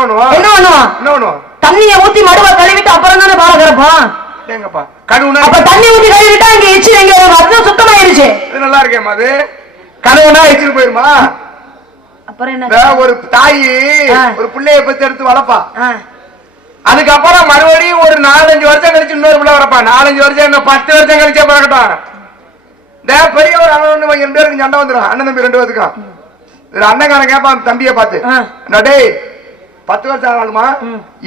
பண்ணுவான் என்ன பண்ணுவான் தண்ணியை ஊத்தி மடுவை கழுவிட்டு அப்புறம் தானே பாலை கறப்பான். எங்கப்பா கழுவுனா அப்ப தண்ணி ஊத்தி கழுவிட்டா இங்க எச்சி எங்க அது சுத்தமாயிருச்சு. இது நல்லா இருக்கேம்மா. அது கழுவுனா எச்சில் போயிருமா? அப்புறம் என்ன? ஒரு தாய் ஒரு பிள்ளைய பத்தி எடுத்து வளர்ப்பா. அதுக்கப்புறம் மறுபடியும் ஒரு 4-5 வருஷம் கழிச்சு இன்னொரு பிள்ளை வரப்பா. 4-5 வருஷம் என்ன 10 வருஷம் கழிச்சே பிறக்கட்டும். பெரிய ஒரு அண்ணன் 2 பேருக்கு சண்டை வந்துடும். அண்ணன் தம்பி 2 பேருக்கும். அண்ணன் கேட்பான் தம்பியை பார்த்து, டேய் 10 வருஷம் ஆகணுமா,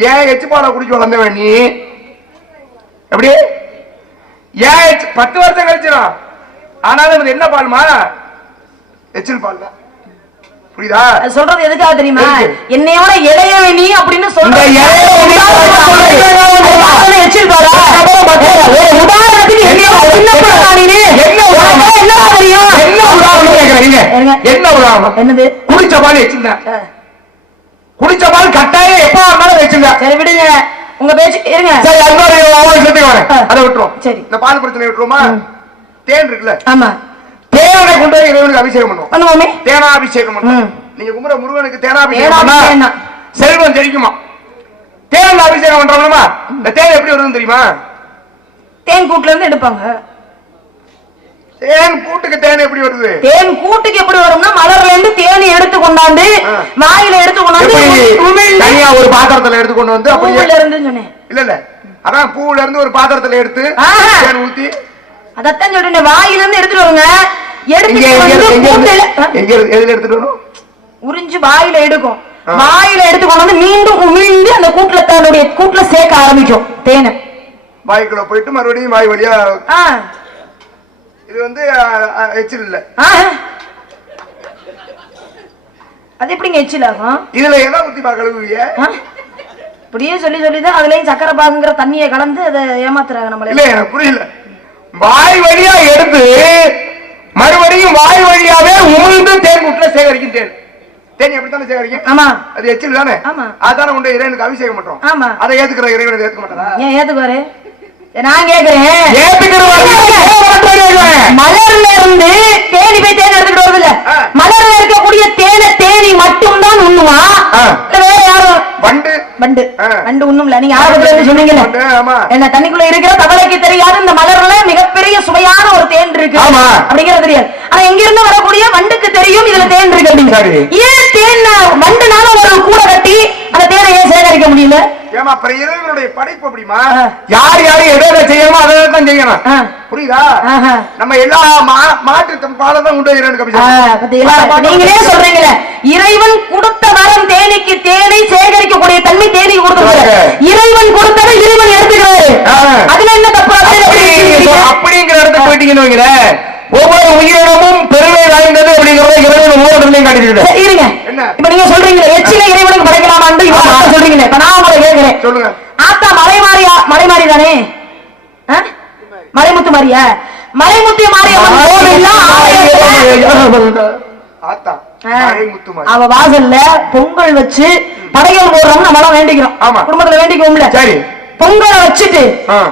ஏன் எச்சு பாலை குடிச்சு வளர்ந்தவன் நீ? எப்படி ஏன் 10 வருஷம் கழிச்சிடும். ஆனாலும் என்ன பால்மா? எச்சில் பால் தான். புரியுதா? சொல்றது எதுக்காக தெரியுமா? என்னையோட இளையவ நீ அப்படின்னு சொல்ற. எச்சில் பாலா உதாரணத்துக்கு என்ன தெரியும்? என்ன உதாரணம்? என்னது? குடிச்ச பால் எச்சில் தான். குடிச்ச பால் கட்டாயம் எப்ப இருந்தாலும் எச்சில் தான். சரி விடுங்க உங்க பேச்சு இருங்க. சரி அதை விட்டுரும். சரி இந்த பால் பிரச்சனை விட்டுருமா? தேன் இருக்குல்ல, ஆமா, தேனை கொண்டு போய் இறைவனுக்கு அபிஷேகம் பண்ணுவோம். தேனாபிஷேகம் பண்ணுவோம். நீங்க கும்பிட முருகனுக்கு தேனாபிஷேகம் செல்வம் ஜெயிக்குமா? தேன் அபிஷேகம் பண்றோம்மா. இந்த தேன் எப்படி வருதுன்னு தெரியுமா? தேன் கூட்டுல இருந்து எடுப்பாங்க. தேன் கூட்டுக்கு தேன் எப்படி வருது? தேன் கூட்டுக்கு எப்படி வரும்னா மலர்ல இருந்து தேனை எடுத்து கொண்டாந்து வாயில எடுத்து கொண்டாந்து தனியா ஒரு பாத்திரத்துல எடுத்து கொண்டு வந்து பூவுல இருந்து சொன்னேன். இல்ல அதான் பூவுல இருந்து ஒரு பாத்திரத்துல எடுத்து தேன் ஊத்தி அதத்தான் சொல்றேன். வாயில இருந்து எடுத்துட்டு வருங்க. எடுத்துட்டு வரும் உறிஞ்சு வாயில எடுக்கும். வாயில எடுத்து கொண்டு வந்து மீண்டும் உமிழ்ந்து அந்த கூட்டுல தன்னுடைய கூட்டுல சேர்க்க ஆரம்பிக்கும் தேனை. வாய்க்குள்ள போயிட்டு மறுபடியும் வாய் வழியா. இது வந்து எச்சில் இல்ல. அது எப்படிங்க எச்சில் ஆகும்? இதுல எதை ஊத்தி கழுவுவீங்க? இப்படியே சொல்லி சொல்லிதான் அதுலயும் சக்கரை பாகுங்கிற தண்ணியை கலந்து அதை ஏமாத்துறாங்க நம்மள. இல்ல எனக்கு புரியல. வாய் வழியா எடுத்து மறுபடியும் வாய் வழியாவே உமிழ்ந்து தேன் கூட்டுல சேகரிக்கும். தேன் தேன் எப்படித்தானே சேகரிக்கும்? ஆமா, அது எச்சில் தானே. ஆமா, அதான கொண்டு இறைவனுக்கு அபிஷேகம் பண்றோம். ஆமா, அதை ஏத்துக்கிற இறைவனுக்கு ஏத்துக்க மாட்டாரா? ஏன் ஏத்துக்குவாரு? நான் கேக்குறேன். மலர்ல இருந்து தேனி போய் தேன் எடுத்துட்டு வருது இல்ல, மலர்ல இருக்கக்கூடிய தேனை தேனி மட்டும் தான் உண்ணுமா? வேற யாரும் வண்டு வண்டு வண்டு உண்ணும்ல. நீங்க ஆரம்பத்துல சொன்னீங்கல்ல, என்ன தண்ணிக்குள்ள இருக்கிற தவளைக்கு தெரியாது இந்த மலர்ல மிகப்பெரிய சுவையான ஒரு தேன் இருக்கு அப்படிங்கிறது தெரியாது. ஆனா எங்க இருந்து வரக்கூடிய வண்டுக்கு தெரியும் இதுல தேன் இருக்கு அப்படின்னு. ஏன் தேன் வண்டுனால ஒரு கூட கட்டி அந்த தேனை ஏன் சேகரிக்க முடியல? ஏமா இறைவனுடைய படைப்பு அப்படிமா? யார் யாரும் எதை செய்யணுமோ அதை தான் செய்யணும். புரியுதா? நம்ம எல்லா மாட்டு பாலதான் உண்டு இறைவனுக்கு அபிஷேகம். நீங்களே சொல்றீங்களே இறைவன் கொடுத்த வரம் தேனிக்கு தேனை சேகரிக்கக்கூடிய தன்மை தேனிக்கு கொடுத்த இறைவன் கொடுத்ததை இறைவன் எடுத்துக்கிறாரு. அதுல என்ன தப்பு? அப்படிங்கிற இடத்துக்கு போயிட்டீங்கன்னு வைங்கள, ஒவ்வொரு உயிரினமும் பெருமை வாய்ந்தது அப்படிங்கறத இறைவன் மூலத்திலையும் காட்டிட்டு இருங்க. இப்ப நீங்க சொல்றீங்க எச்சில இறைவனுக்கு படைக்கலாமான்னு சொல்றீங்க. இப்ப நான் உங்களை கேட்கிறேன், சொல்லுங்க. ஆத்தா மலைமாரியா? மலைமாரி தானே? மலைமுத்து மாரியா? மலைமுத்து மாரியம்மன் அவ வாசல்ல பொங்கல் வச்சு படையல் போடுறோம் நம்மளாம் வேண்டிக்கிறோம். குடும்பத்துல வேண்டிக்குவோம்ல. சரி, பொங்கலை வச்சுட்டு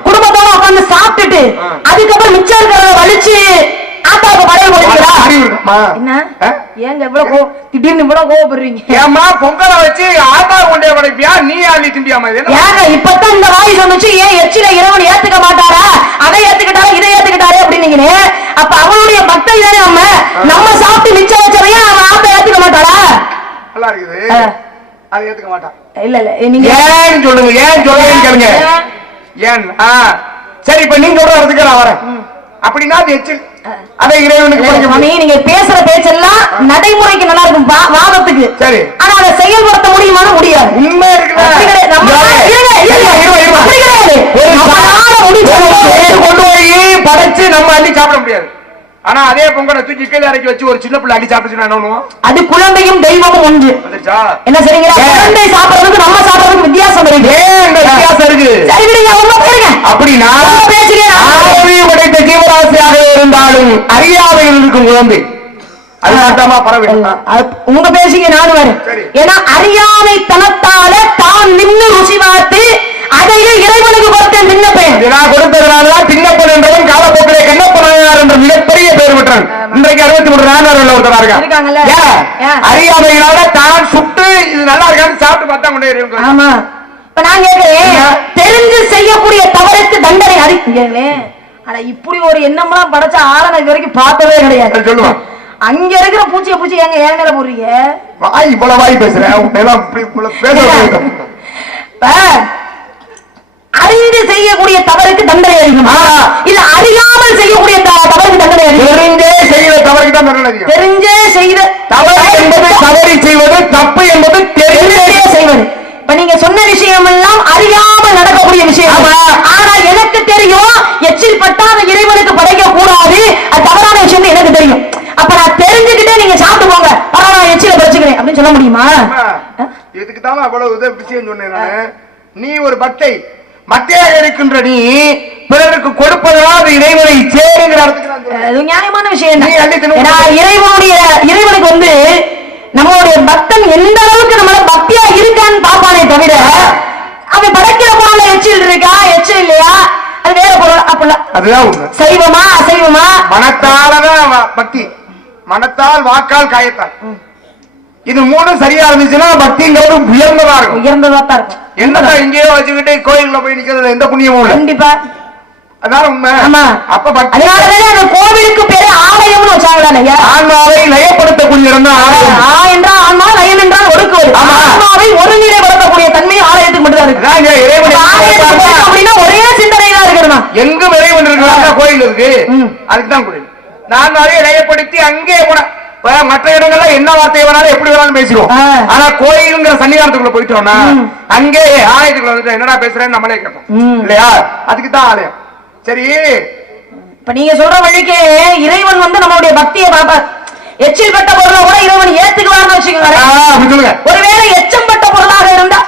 குடும்பத்தோட உட்காந்து சாப்பிட்டுட்டு அதுக்கப்புறம் மிச்சம் இருக்கிறத வலிச்சு ஆத்தாவுக்கு படையல் போடுறீங்களா? என்ன ஏங்க இவ்வளவு திடீர்னு இவ்வளவு கோவப்படுறீங்க? ஏமா பொங்கலை வச்சு ஆத்தா கொண்டே படைப்பியா? நீ ஆளி திண்டியாமா? ஏங்க இப்பதான் இந்த வாய் சொன்னுச்சு ஏன் எச்சில இறைவன் ஏத்துக்க மாட்டாரா? அதை ஏத்துக்கிட்டாரா இதை ஏத்துக்கிட்டாரே அப்படின்னு. அப்ப அவனுடைய பக்தை தானே நம்ம. நம்ம சாப்பிட்டு மிச்சம் வச்சதையா அவன் ஆத்தா ஏத்துக்க மாட்டாரா? நல்லா இருக்குது, அதை ஏத்துக்க மாட்டான். இல்ல இல்ல நீங்க ஏன் சொல்லுங்க, ஏன் சொல்லுங்க கேளுங்க. ஏன் சரி இப்ப நீங்க சொல்றதுக்கு நான் வரேன். அப்படின்னா அது எச்சில், அதை இறைவனுக்கு. நீங்க பேசுற பேச்செல்லாம் நடைமுறைக்கு நல்லா இருக்கும் வாதத்துக்கு. சரி, ஆனா அதை செயல்படுத்த முடியுமான்னு முடியாது. உண்மை இருக்கு. கொண்டு போய் படைச்சு நம்ம அள்ளி சாப்பிட முடியாது. ஆனா அதே பொங்கலை தூக்கி கீழே இறக்கி வச்சு ஒரு சின்ன பிள்ளை அடி சாப்பிடுச்சுன்னா அது குழந்தையும் தெய்வமும் ஒன்று. என்ன சரிங்களா? குழந்தை சாப்பிடுறதுக்கு நம்ம சாப்பிடுறதுக்கு வித்தியாசம் இருக்கு. வித்தியாசம் இருக்கு. அப்படின்னா உடைத்த ஜீவராசியாக இருந்தாலும் அறியாமையில் இருக்கும் குழந்தை அது மாட்டாமா பரவாயில்ல. உங்க பேசிங்க நானும் வரேன். ஏன்னா அறியாமை தனத்தால தான் நின்று ருசி பார்த்து அதையே இறைவனுக்கு கொடுத்த விண்ணப்பேன். நான் கொடுத்ததுனாலதான் பின்னப்பன் என்றவன் காலப்போக்கிலே கண்ணப்பனார் என்ற மிகப்பெரிய பேர் பெற்றான். இன்றைக்கு 63 நாள் ஒருத்தர் இருக்காங்க. அறியாமையினால தான் சுட்டு இது நல்லா இருக்கான்னு சாப்பிட்டு பார்த்தா கொண்டே ஆமா. இப்ப நான் கேக்குறேன், தெரிஞ்சு செய்யக்கூடிய தவறுக்கு தண்டனை அடிக்கிறீங்களே. ஆனா இப்படி ஒரு எண்ணம்லாம் படைச்ச ஆளனை இது வரைக்கும் பார்த்ததே கிடையாது. சொல்லுவான், அங்க இருக்கிற பூச்சிய பூச்சி எங்க ஏன் மேல போடுறீங்க? வாய் இவ்வளவு வாய் பேசுறேன் அறிந்து செய்யக்கூடிய தவறுக்கு தண்டனை அதிகமா இல்ல அறியாமல் செய்யக்கூடிய தவறுக்கு தண்டனை அதிகம்? தெரிஞ்சே செய்யற தவறுக்கு தான் தண்டனை அதிகம். தெரிஞ்சே செய்த தவறு என்பது தவறி செய்வது, தப்பு என்பது தெரிஞ்சே செய்வது. இப்ப நீங்க சொன்ன விஷயம் எல்லாம் அறியாமல் நடக்கக்கூடிய விஷயம். ஆனா எனக்கு தெரியும் எச்சில் பட்டாத இறைவனுக்கு படைக்க கூடாது, அது தவறான விஷயம் எனக்கு தெரியும். அப்ப நான் தெரிஞ்சுக்கிட்டே நீங்க சாப்பிட்டு போங்க, நான் எச்சில பறிச்சுக்கிறேன் அப்படின்னு சொல்ல முடியுமா? இதுக்கு தான் அவ்வளவு விஷயம் சொன்னேன். நீ ஒரு பக்தை, பக்தியாக இருக்கின்ற நீ பிறருக்கு கொடுப்பதனால் இறைவனை சேருங்கிற நியாயமான விஷயம். இறைவனுக்கு வந்து நம்மளுடைய பக்தன் எந்த அளவுக்கு நம்மள பக்தியா இருக்கான்னு பாப்பானே தவிர அவன் படைக்கிற பொருள்ல எச்சில் இருக்கா எச்சில் இல்லையா அது வேற பொருள். அப்படிலாம் அதுதான் உண்மை. சைவமா அசைவமா? மனத்தாலதான் பக்தி, மனத்தால் வாக்கால் காயத்தால். இது மூணும் சரியா இருந்துச்சுன்னா பக்திங்கிறது உயர்ந்ததா இருக்கும். உயர்ந்ததா தான் இருக்கும். என்னதான் இங்கேயோ வச்சுக்கிட்டு கோயில்ல போய் நிக்கிறது எந்த புண்ணியமும் இல்லை. கண்டிப்பா அதான் உண்மை. ஆமா. அப்ப அதனாலதானே அந்த கோவிலுக்கு பேரு ஆலயம்னு வச்சாங்களா? ஆன்மாவை லயப்படுத்தக்கூடிய இடம் தான் ஆலயம். என்றால் ஆன்மா, லயம் என்றால் ஒடுக்குவது. ஆன்மாவை ஒருநிலைப்படுத்தக்கூடிய தன்மை ஆலயத்துக்கு மட்டும் தான் இருக்கு. இறைவன் அப்படின்னா ஒரே சிந்தனை தான் இருக்கணுமா? எங்கும் இறைவன் இருக்கிறதா கோயில் இருக்கு, அதுக்குதான் கோயில். நான் லயப்படுத்தி அங்கே போன மற்ற இடங்கள்ல என்ன வார்த்தை வேணாலும் எப்படி வேணாலும் பேசிடுவோம். ஆனா கோயிலுங்கிற சன்னிதானத்துக்குள்ள போயிட்டோம்னா அங்கே ஆலயத்துக்குள்ள வந்துட்டு என்னடா பேசுறேன்னு நம்மளே கேட்போம் இல்லையா? அதுக்குதான் ஆலயம். சரி, இப்ப நீங்க சொல்ற வழிக்கு இறைவன் வந்து நம்மளுடைய பக்தியை பாப்பார். எச்சில் பட்ட பொருளை கூட இறைவன் ஏத்துக்குவார்னு வச்சுக்கோங்க. ஒருவேளை எச்சம் பட்ட பொருளாக இருந்தா,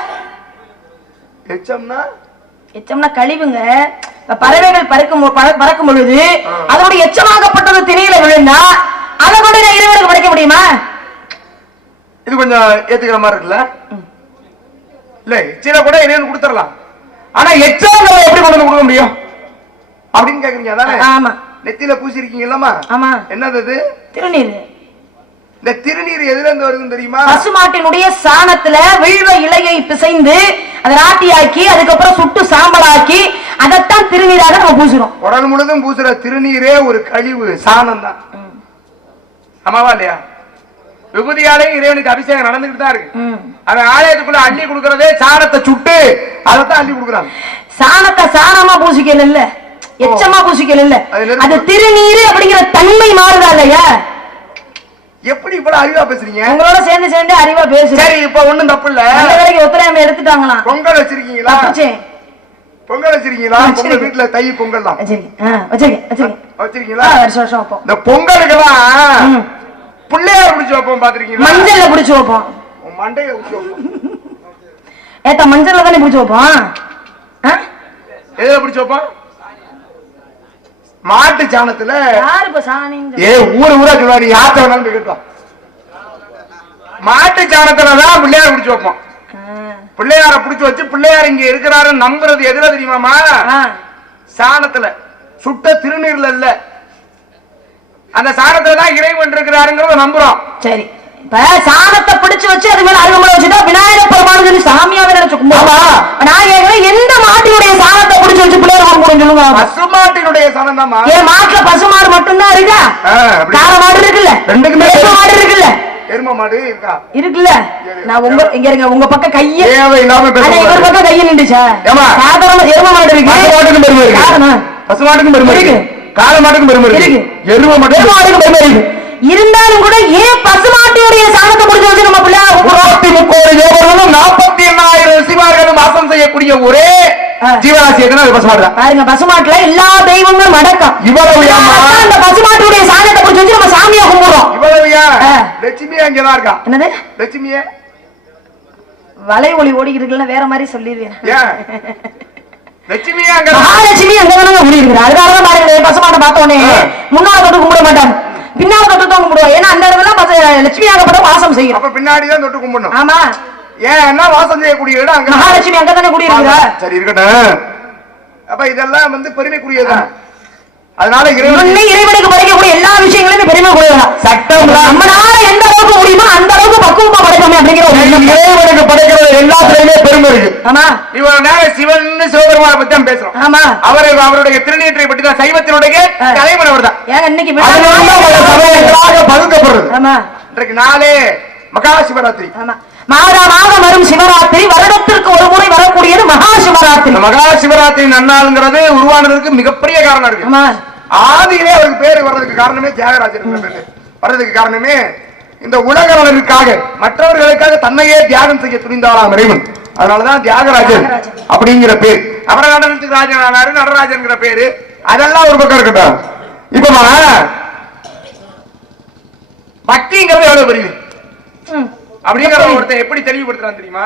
எச்சம்னா கழிவுங்க. பறவைகள் பறக்கும் பொழுது அதனுடைய எச்சமாகப்பட்டது திணையில விழுந்தா அதை கொண்டு இறைவனுக்கு படைக்க முடியுமா? இது கொஞ்சம் ஏத்துக்கிற மாதிரி இருக்குல்ல? இல்ல எச்சில கூட இறைவன் கொடுத்துடலாம். ஆனா எச்சம் எப்படி கொண்டு வந்து கொடுக்க முடியும் அப்படின்னு கேக்குறீங்க தானே? ஆமா. நெத்தியில பூசிருக்கீங்கல்லமா? ஆமா. என்னது அது? திருநீர். இந்த திருநீர் எதுல இருந்து வருதுன்னு தெரியுமா? பசுமாட்டினுடைய சாணத்துல வில்வ இலையை பிசைந்து அதை ராட்டியாக்கி அதுக்கப்புறம் சுட்டு சாம்பலாக்கி அதைத்தான் திருநீராக நம்ம பூசுறோம். உடல் முழுதும் பூசுற திருநீரே ஒரு கழிவு, சாணம் தான். ஆமாவா இல்லையா? விபூதியாலையும் இறைவனுக்கு அபிஷேகம் நடந்துகிட்டு தான் இருக்கு. அவன் ஆலயத்துக்குள்ள அள்ளி கொடுக்கறதே சாணத்தை சுட்டு அதைத்தான் அள்ளி கொடுக்குறாங்க. சாணத்தை சாணமா பூசிக்கல, இல்ல எச்சமா பூசிக்கல, இல்ல அது திருநீர் அப்படிங்கிற தன்மை மாறுதா இல்லையா? எப்படி இவ்வளவு அறிவா பேசுறீங்க? உங்களோட சேர்ந்து அறிவா பேசுறேன். சரி, இப்ப ஒண்ணும் தப்பு இல்ல. வேலைக்கு ஒத்துழையாம எடுத்துட்டாங்களா? பொங்கல் வச்சிருக்கீங்களா? பொங்கல் வச்சிருக்கீங்களா? பொங்கல் வீட்டுல தை பொங்கல்லாம் வச்சிருக்கீங்களா? வருஷம் வைப்போம். இந்த பொங்கலுக்கெல்லாம் பிள்ளையார் பிடிச்சு வைப்போம், பாத்திருக்கீங்களா? மஞ்சள்ல பிடிச்சு வைப்போம். மண்டைய பிடிச்சு வைப்போம். ஏத்த மஞ்சள்ல தானே பிடிச்சு வைப்போம். எதுல பிடிச்சு வைப்போம்? மாட்டு சாணத்துல. யாரு இப்ப சாணி? ஊரா சொல்லுவாரு, யாத்த வேணாலும் போய் கேட்போம். மாட்டு சாணத்துலதான் பிள்ளையார் பிடிச்சு வைப்போம். பிள்ளையார பிடிச்சு வச்சு பிள்ளையார் இங்க இருக்கிறாரு நம்புறது எதுல தெரியுமாமா? சாணத்துல, சுட்ட திருநீர்ல இல்ல. அந்த சாணத்துலதான் இறைவன் இருக்கிறாருங்கிறத நம்புறோம். சரி, இப்ப சாணத்தை பிடிச்சு வச்சு அது மேல அருகம்புல வச்சுட்டா விநாயகர் பெருமாள் சொல்லி சாமியாவே நினைச்சு கும்பிடுவா. நான் கேட்கிறேன், எந்த மாட்டினுடைய சாணத்தை பிடிச்சு வச்சு பிள்ளையார் கும்பிடுன்னு சொல்லுங்க. பசுமாட்டினுடைய சாணம் தான். என் மாட்டுல பசுமாடு மட்டும்தான் இருக்கா? கார மாடு இருக்குல்ல, ரெண்டுக்குமே மாடு இருக்குல்ல, எரும மாடு இருக்கா? இருக்குல்ல. நான் இங்க இருங்க, உங்க பக்கம் கையை இவர் பக்கம் கையை நின்றுச்சா? சாதாரண எரும மாடு இருக்கு. பசுமாட்டுக்கும் பெருமை இருக்கு, பசுமாட்டுக்கும் பெருமை இருக்கு, கால மாட்டுக்கும் பெருமை இருக்கு, எரும மாட்டுக்கும் பெருமை இருக்கு. இருந்தாலும் கூட ஏன் பசுமாட்டியுடைய சாணத்தை பிடிச்சு வச்சு நம்ம பிள்ளை 48,000 சிவார்களும் வாசம் செய்யக்கூடிய ஒரே ஜீவராசி எதுனா அது பசுமாடு தான். பாருங்க, பசுமாட்டுல எல்லா தெய்வங்களும் அடக்கம். இவ்வளவு அந்த பசுமாட்டுடைய சாணத்தை பிடிச்சு வச்சு நம்ம சாமியா கும்பிடுறோம். இவ்வளவு லட்சுமியா இங்கதான் இருக்கா? என்னது லட்சுமியே? வலை ஒளி ஓடிக்கிட்டு இருக்குல்ல, வேற மாதிரி சொல்லிடுவேன். லட்சுமியா அங்க, மகாலட்சுமி அங்க தானே ஓடி இருக்கிறார். அதனாலதான் பாருங்க, பசுமாட்டை பார்த்த உடனே முன்னால தொட்டு கும்பிட மாட்டாங்க, பின்னால தொட்டு தான் கும்பிடுவோம். ஏன்னா அந்த இடத்துல லட்சுமி ஆகப்பட்ட வாசம் செய்யும். அப்ப பின்னாடிதான் தொட்டு கும்பிடணும். ஆமா, ஏன்னா வாசம் செய்யக்கூடிய இடம் அங்க, மகாலட்சுமி அங்க தானே கூடி இருக்கிறா. சரி இருக்கட்டும். அப்ப இதெல்லாம் பெருமைக்குரியதுதான். அதனால இறைவனுக்கு படைக்கக்கூடிய எல்லா விஷயங்களுமே பெருமை கொள்ளலாம். சட்டம் நம்மளால எந்த அளவுக்கு முடியுமோ அந்த அளவுக்கு பக்குவமா படைப்போமே அப்படிங்கிற இறைவனுக்கு படைக்கிறது எல்லாத்துலயுமே பெருமை இருக்கு. ஆமா, இவ்வளவு நேரம் சிவன் சிவபெருமானை பத்தி தான் பேசுறோம். ஆமா, அவருடைய திருநீற்றை பற்றி தான் சைவத்தினுடைய தலைவர் அவர் தான். ஏன் இன்னைக்கு பகுக்கப்படுறது. ஆமா, இன்றைக்கு நாளே மகா சிவராத்திரி. ஆமா, மாதமாக வரும் சிவராத்திரி, வருடத்திற்கு ஒரு முறை வரக்கூடியது மகா சிவராத்திரி. மகா சிவராத்திரி நன்னாளுங்கிறது உருவானதுக்கு மிகப்பெரிய காரணம் இருக்கு. ஆதியிலே அவருக்கு பேரு வர்றதுக்கு காரணமே தியாகராஜர் வர்றதுக்கு காரணமே இந்த உலக நலனுக்காக மற்றவர்களுக்காக தன்னையே தியாகம் செய்ய துணிந்தாளாம் இறைவன். அதனாலதான் தியாகராஜன் அப்படிங்கிற பேர். அப்புறம் நடனத்துக்கு ராஜன் ஆனாரு, நடராஜன்கிற பேரு. அதெல்லாம் ஒரு பக்கம் இருக்கட்டும். இப்ப பக்திங்கிறது எவ்வளவு பெரிய அப்படிங்கிற ஒருத்தன் எப்படி தெளிவுபடுத்துறான் தெரியுமா?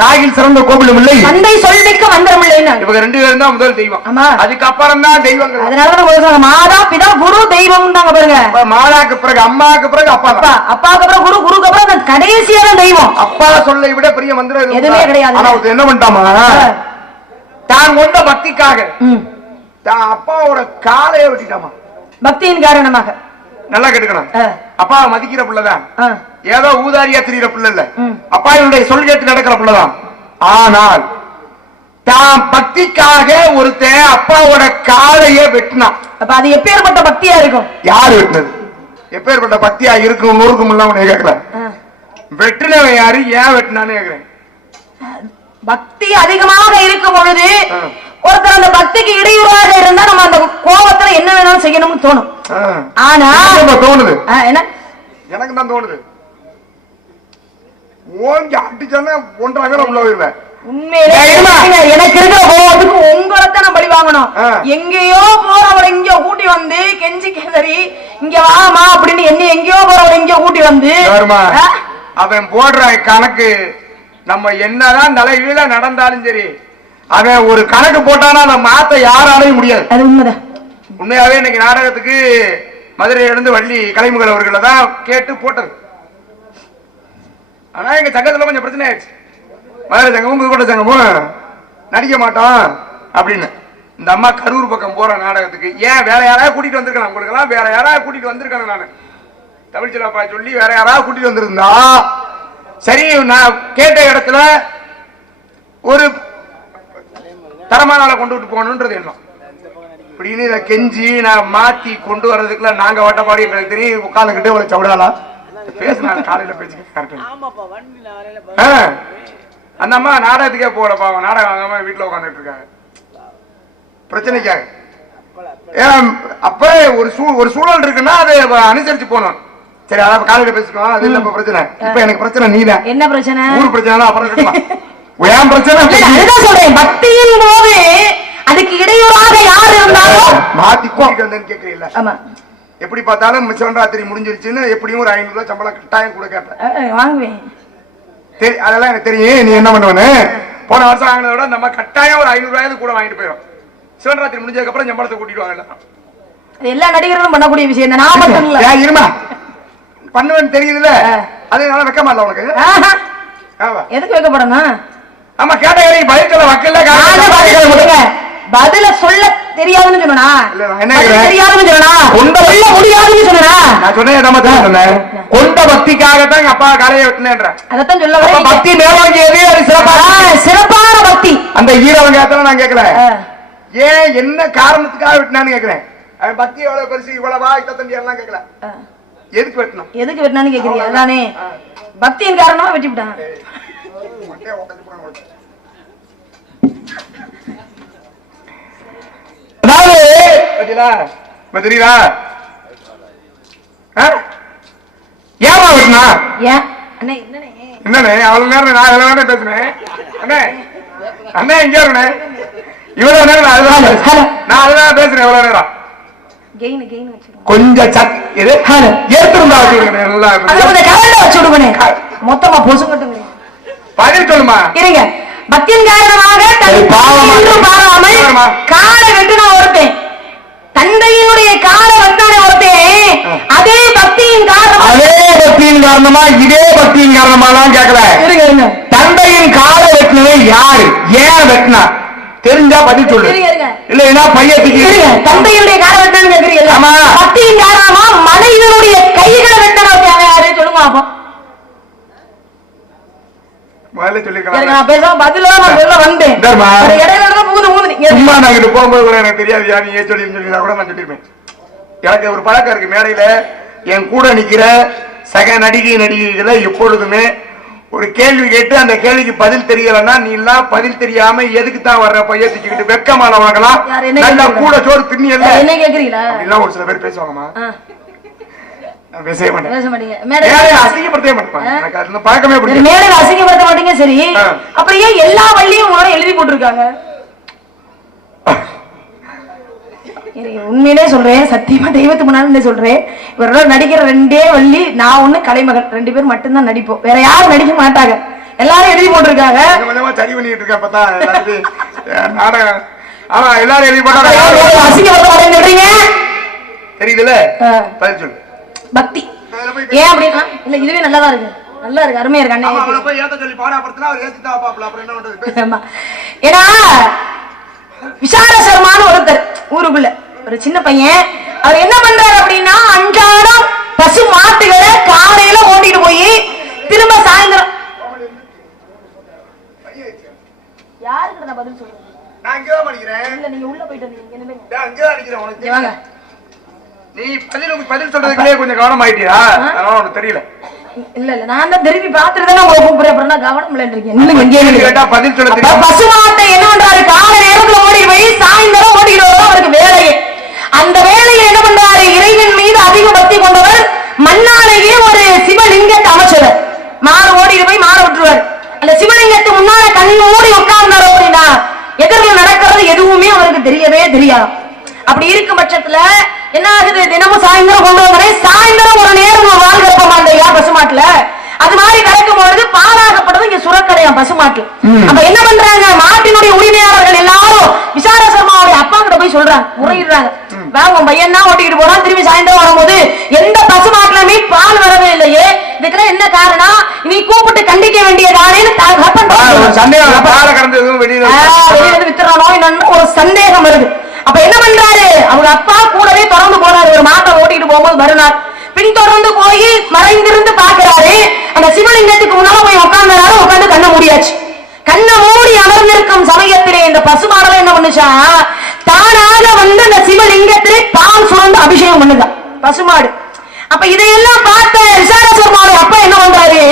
தாயில் சிறந்த கோவிலும் இல்லை, தந்தை சொல்லிக்க மந்திரம் இல்லை. இவங்க 2 பேரும் தான் முதல் தெய்வம். அதுக்கப்புறம் தான் தெய்வங்கள். அதனாலதான் மாதா பிதா குரு தெய்வம் தாங்க பாருங்க. மாதாக்கு பிறகு அம்மாவுக்கு பிறகு அப்பா, அப்பாவுக்கு அப்புறம் குரு, குருக்கு அப்புறம் கடைசியான தெய்வம். அப்பா சொல்லை விட பெரிய மந்திரம் எதுவுமே கிடையாது. ஆனா என்ன பண்ணிட்டாமா, தான் கொண்ட பக்திக்காக தான் அப்பாவோட காலையை வெட்டிட்டாமா. பக்தியின் காரணமாக. நல்லா கேட்டுக்கணும். அப்பா மதிக்கிற பிள்ளைதான், ஏதோ ஊதாரியா திரிகிற பிள்ளை இல்ல, அப்பா என்னுடைய சொல் கேட்டு நடக்கிற பிள்ளைதான். ஆனால் தான் பக்திக்காக ஒருத்தன் அப்பாவோட காலையே வெட்டினான். அப்ப அது எப்பேற்பட்ட பக்தியா இருக்கும்? யாரு வெட்டினது? எப்பேற்பட்ட பக்தியா இருக்கும்? நூறுக்கும் இல்ல உன்னை கேட்கல. வெட்டினவன் யாரு, ஏன் வெட்டினான்னு கேட்கிறேன். பக்தி அதிகமாக இருக்கும் பொழுது ஒருத்தர் அந்த பக்திக்கு இடையூறாக இருந்தா நம்ம அந்த கோபத்துல என்ன வேணாலும் செய்யணும்னு தோணும். ஆனா தோணுது என்ன, எனக்கு தான் தோணுது. ஓங்கி அடிச்சானே ஒன்றாக உள்ள போயிருவேன். உண்மையிலே எனக்கு இருக்கிற கோபத்துக்கு உங்களைத்தான் நான் பழி வாங்கணும். எங்கேயோ போறவரை இங்க கூட்டி வந்து கெஞ்சி கேதறி இங்க வாமா அப்படின்னு என்ன எங்கேயோ போறவரை இங்க கூட்டி வந்து அவன் போடுற கணக்கு நம்ம என்னதான் தலைகீழ நடந்தாலும் சரி, அவன் ஒரு கணக்கு போட்டானா நம்ம மாத்த யாராலையும் முடியாது. அது உண்மைதான். உண்மையாவே இன்னைக்கு நாடகத்துக்கு மதுரையில இருந்து வள்ளி கலைமுகல் அவர்களை தான் கேட்டு போட்டது. ஆனா எங்க சங்கத்துல கொஞ்சம் பிரச்சனை ஆயிடுச்சு. மதுரை சங்கமும் புதுக்கோட்டை சங்கமும் நடிக்க மாட்டோம் அப்படின்னு. இந்த அம்மா கரூர் பக்கம் போற நாடகத்துக்கு ஏன் வேற யாராவது கூட்டிட்டு வந்திருக்கேன், உங்களுக்கு எல்லாம் வேற யாராவது கூட்டிட்டு வந்திருக்கேன். நான் தமிழ்ச்சிலப்பா சொல்லி வேற யாராவது கூட்டிட்டு வந்திருந்தா சரி, நான் கேட்ட இடத்துல ஒரு தரமான ஆளை கொண்டு விட்டு போகணுன்றது எண்ணம். இப்படின்னு இதை கெஞ்சி நான் மாத்தி கொண்டு வர்றதுக்குள்ள நாங்க வட்டப்பாடி எங்களுக்கு தெரியும் உட்காந்துக்கிட்டு உங்களை சவுடாலா பேசினாங்க. காலையில பேச்சு அந்த அம்மா நாடகத்துக்கே போகல, பாவம் நாடகம் வாங்காம வீட்டுல உட்காந்துட்டு இருக்காங்க பிரச்சனைக்காக. அப்ப ஒரு சூழல் இருக்குன்னா அதை அனுசரிச்சு போனோம். சரி, அதான் காலையில பேசிக்கோம், அது இல்ல பிரச்சனை. இப்ப எனக்கு பிரச்சனை நீதான். என்ன பிரச்சனை? ஊர் பிரச்சனை அப்புறம் ஏன் பிரச்சனை சொல்றேன். பக்தியின் போது அதுக்கு இடையூறாக யார் இருந்தாலும் மாத்தி கூட்டிட்டு வந்தேன்னு கேட்கறீங்களா? ஆமா. எப்படி பார்த்தாலும் சிவராத்திரி முடிஞ்சிருச்சுன்னு எப்படியும் ஒரு 500 ரூபாய் சம்பளம் கட்டாயம் கூட கேட்பேன், வாங்குவேன். அதெல்லாம் எனக்கு தெரியும். நீ என்ன பண்ணுவனு போன வருஷம் வாங்கினத விட நம்ம கட்டாயம் ஒரு 500 ரூபாய் கூட வாங்கிட்டு போயிடும். சிவராத்திரி முடிஞ்சதுக்கு அப்புறம் சம்பளத்தை கூட்டிட்டு வாங்க. எல்லா நடிகர்களும் பண்ணக்கூடிய விஷயம் தான். நான் மட்டும் இல்ல, இருமா பண்ணுவேன்னு தெரியுதுல்ல, அதனால வெக்கமா இல்ல உனக்கு? எதுக்கு வைக்கப்படணும்? ஆமா, கேட்ட பதில் சொல்ல வக்கல, பதில சொல்ல தெரியாதுன்னு சொன்னா தெரியாதுன்னு சொன்னா முடியாதுன்னு சொன்னா நான் சொன்னேன். கொண்ட பக்திக்காகத்தான் எங்க அப்பா காலையை வெட்டினேன்ற அதத்தான் சொல்ல. பக்தி மேலோங்கியது அது சிறப்பான பக்தி. அந்த ஈரவங்க நான் கேட்கல, ஏன் என்ன காரணத்துக்காக வெட்டினான்னு கேட்கிறேன். பக்தி எவ்வளவு பெருசு, இவ்வளவா இத்தந்தி எல்லாம் கேட்கல, எதுக்கு வெட்டணும், எதுக்கு வெட்டினான்னு கேக்குறீங்க. அதானே பக்தியின் காரணமா வெட்டி விட்டாங்க. தெரியுதா? ஏமா வெட்டினா? என்னண்ணே அவ்வளவு நேரம் நான் எவ்வளவு நேரம் பேசுனேன். அண்ணே அண்ணே இங்க இருண்ணே, இவ்வளவு நேரம் நான் அதுதான் பேசுறேன். எவ்வளவு நேரம் கொஞ்சம் மொத்தமா பொசுங்கட்டு பதில் சொல்லுமா இருங்க. பக்தியின் காரணமாக காலை வெட்டின ஒருத்தன், தந்தையினுடைய காலை வெட்டான ஒருத்தன், அதே பக்தியின் காரணமா இதே பக்தியின் காரணமா கேட்கல. தந்தையின் காலை வெட்டினது யாரு, ஏன் வெட்டினா? தெரிஞ்சா பதில் சொல்லு. இல்லைன்னா பையத்துக்கு தந்தையுடைய கால வெட்டான்னு கேக்குறீங்க. ஆமா. பக்தியின் காரணமா மனைவிகளுடைய கைகளை வெட்டணும் யாரு சொல்லுங்க அப்போ. முதல்ல சொல்லிக்கலாம். நான் பேசாம பதிலாம் நான் சொல்ல வந்தேன். இடையில சும்மா நாங்க போகும்போது கூட எனக்கு தெரியாது யார் நீ சொல்லி கூட நான் சொல்லிருப்பேன். எனக்கு ஒரு பழக்கம் இருக்கு, மேடையில என் கூட நிக்கிற சக நடிகைகளை எப்பொழுதுமே ஒரு கேள்வி கேட்டு அந்த கேள்விக்கு பதில் தெரியலன்னா நீ எல்லாம் பதில் தெரியாம எதுக்கு தான் வர்ற பைய தூக்கிட்டு வெக்கமானவங்களாம் நல்லா கூட சோறு திண்ணியல்ல என்ன கேக்குறீங்களா அப்படிலாம் ஒரு சில பேர் பேசுவாங்கம்மா. நான் பேசவே மாட்டேன். பேச மாட்டீங்க. அசிங்கப்படுத்தவே மாட்டேன். எனக்கு அது பழக்கமே பிடிக்கும். மேடையில அசிங்கப்படுத்த மாட்டீங்க சரி. அப்புறம் ஏன் எல்லா வள்ளியும் உங்களோட எழுதி போட்டிருக்காங்க? உண்மையிலே சொல்றேன், சத்தியமா தெய்வத்து முன்னாடி சொல்றேன், இவரோட நடிக்கிற ரெண்டே வள்ளி நான் ஒண்ணு கலைமகள் 2 பேர் மட்டும்தான் நடிப்போம், வேற யாரும் நடிக்க மாட்டாங்க. எல்லாரும் எழுதி போட்டிருக்காங்க. சரி பண்ணிட்டு இருக்க அப்பதான் நாடகம். ஆமா எல்லாரும் எழுதி போட்டாங்க. சொல்றீங்க தெரியுதுல? பதில் சொல்லு. பக்தி ஏன் அப்படின்னா இல்ல இதுவே நல்லாதான் இருக்கு, நல்லா இருக்கு, அருமையா இருக்கு. ஏன்னா விசார சர்மான்னு ஒருத்தர் ஊருக்குள்ள ஒரு சின்ன பையன், அவர் என்ன பண்றாரு அப்படின்னா அன்றாடம் பசு மாட்டுகளை காலையில ஓட்டிட்டு போய் திரும்ப சாயந்தரம் யாருக்கு நான் பதில் சொல்றேன்? நான் இங்கதான் படிக்கிறேன். இல்ல நீங்க உள்ள போயிட்டு வந்தீங்க. நான் அங்கதான் அடிக்கிறேன். உனக்கு வாங்க. நீ பதில் சொல்றதுக்குள்ளே கொஞ்சம் கவனம் ஆயிட்டியா? அதனால உனக்கு தெரியல. இல்ல இல்ல நான் தான் திரும்பி பாத்துட்டு தானே உங்களை கூப்பிடுறேன், அப்புறம் நான் கவனம் இல்லைன்றீங்க. இல்லங்க எங்கே கேட்டா பதில் சொல்ல தெரியும். பசு மாட்டை என்ன பண்றாரு, காலை நேரத்துல ஓடி போய் சாயந்தரம் ஓடிட்டு வரும் அவருக்கு வேலையே. அந்த வேலையை என்ன பண்றாரு, இறைவன் மீது அதிக பக்தி கொண்டவர் மண்ணாலேயே ஒரு சிவலிங்கத்தை அமைச்சவர். மாடு ஓடிட்டு போய் மாட விட்டுருவார். அந்த சிவலிங்கத்துக்கு முன்னால கண் மூடி உட்கார்ந்தாரு அப்படின்னா எதிரில் நடக்கிறது எதுவுமே அவருக்கு தெரியவே தெரியாது. அப்படி இருக்கும் பட்சத்துல என்ன ஆகுது, தினமும் சாயந்தரம் கொண்டு வந்தேன், சாயந்தரம் ஒரு நேரம் வாழ் கறப்பமா இல்லையா பசுமாட்டுல, அது மாதிரி கறக்கும் பொழுது பாலாகப்பட்டது இங்க சுரக்கடையாம் பசுமாட்டு. அப்ப என்ன பண்றாங்க, மாட்டினுடைய உரிமையாளர்கள் எல்லாரும் விசார சர்மாவுடைய அப்பா கிட்ட போய் சொல்றாங்க, முறையிடுறாங்க. உன் பையன் தான் ஓட்டிக்கிட்டு போறான், திரும்பி சாயந்தரம் வரும்போது எந்த பசுமாட்டுலயுமே பால் வரவே இல்லையே, இதுக்கெல்லாம் என்ன காரணம், நீ கூப்பிட்டு கண்டிக்க வேண்டியதானே வித்துறானோ என்னன்னு ஒரு சந்தேகம் வருது. அப்ப என்ன பண்றாரு, அவங்க அப்பா கூடவே தொடர்ந்து போறாரு, ஒரு மாட்டை ஓட்டிட்டு போகும்போது மறுநாள் பின்தொடர்ந்து போய் மறைந்திருந்து பாக்குறாரு. அந்த சிவலிங்கத்துக்கு முன்னால போய் உட்கார்ந்தாரு, உட்கார்ந்து கண்ணை மூடியாச்சு. கண்ணை மூடி அமர்ந்திருக்கும் சமயத்திலே இந்த பசுமாடல என்ன பண்ணுச்சா, தானாக வந்து அந்த சிவலிங்கத்திலே பால் சுரந்து அபிஷேகம் பண்ணுதான் பசுமாடு. அப்ப இதையெல்லாம் பார்த்த விசாரசர்மாவோட அப்பா என்ன பண்றாரு,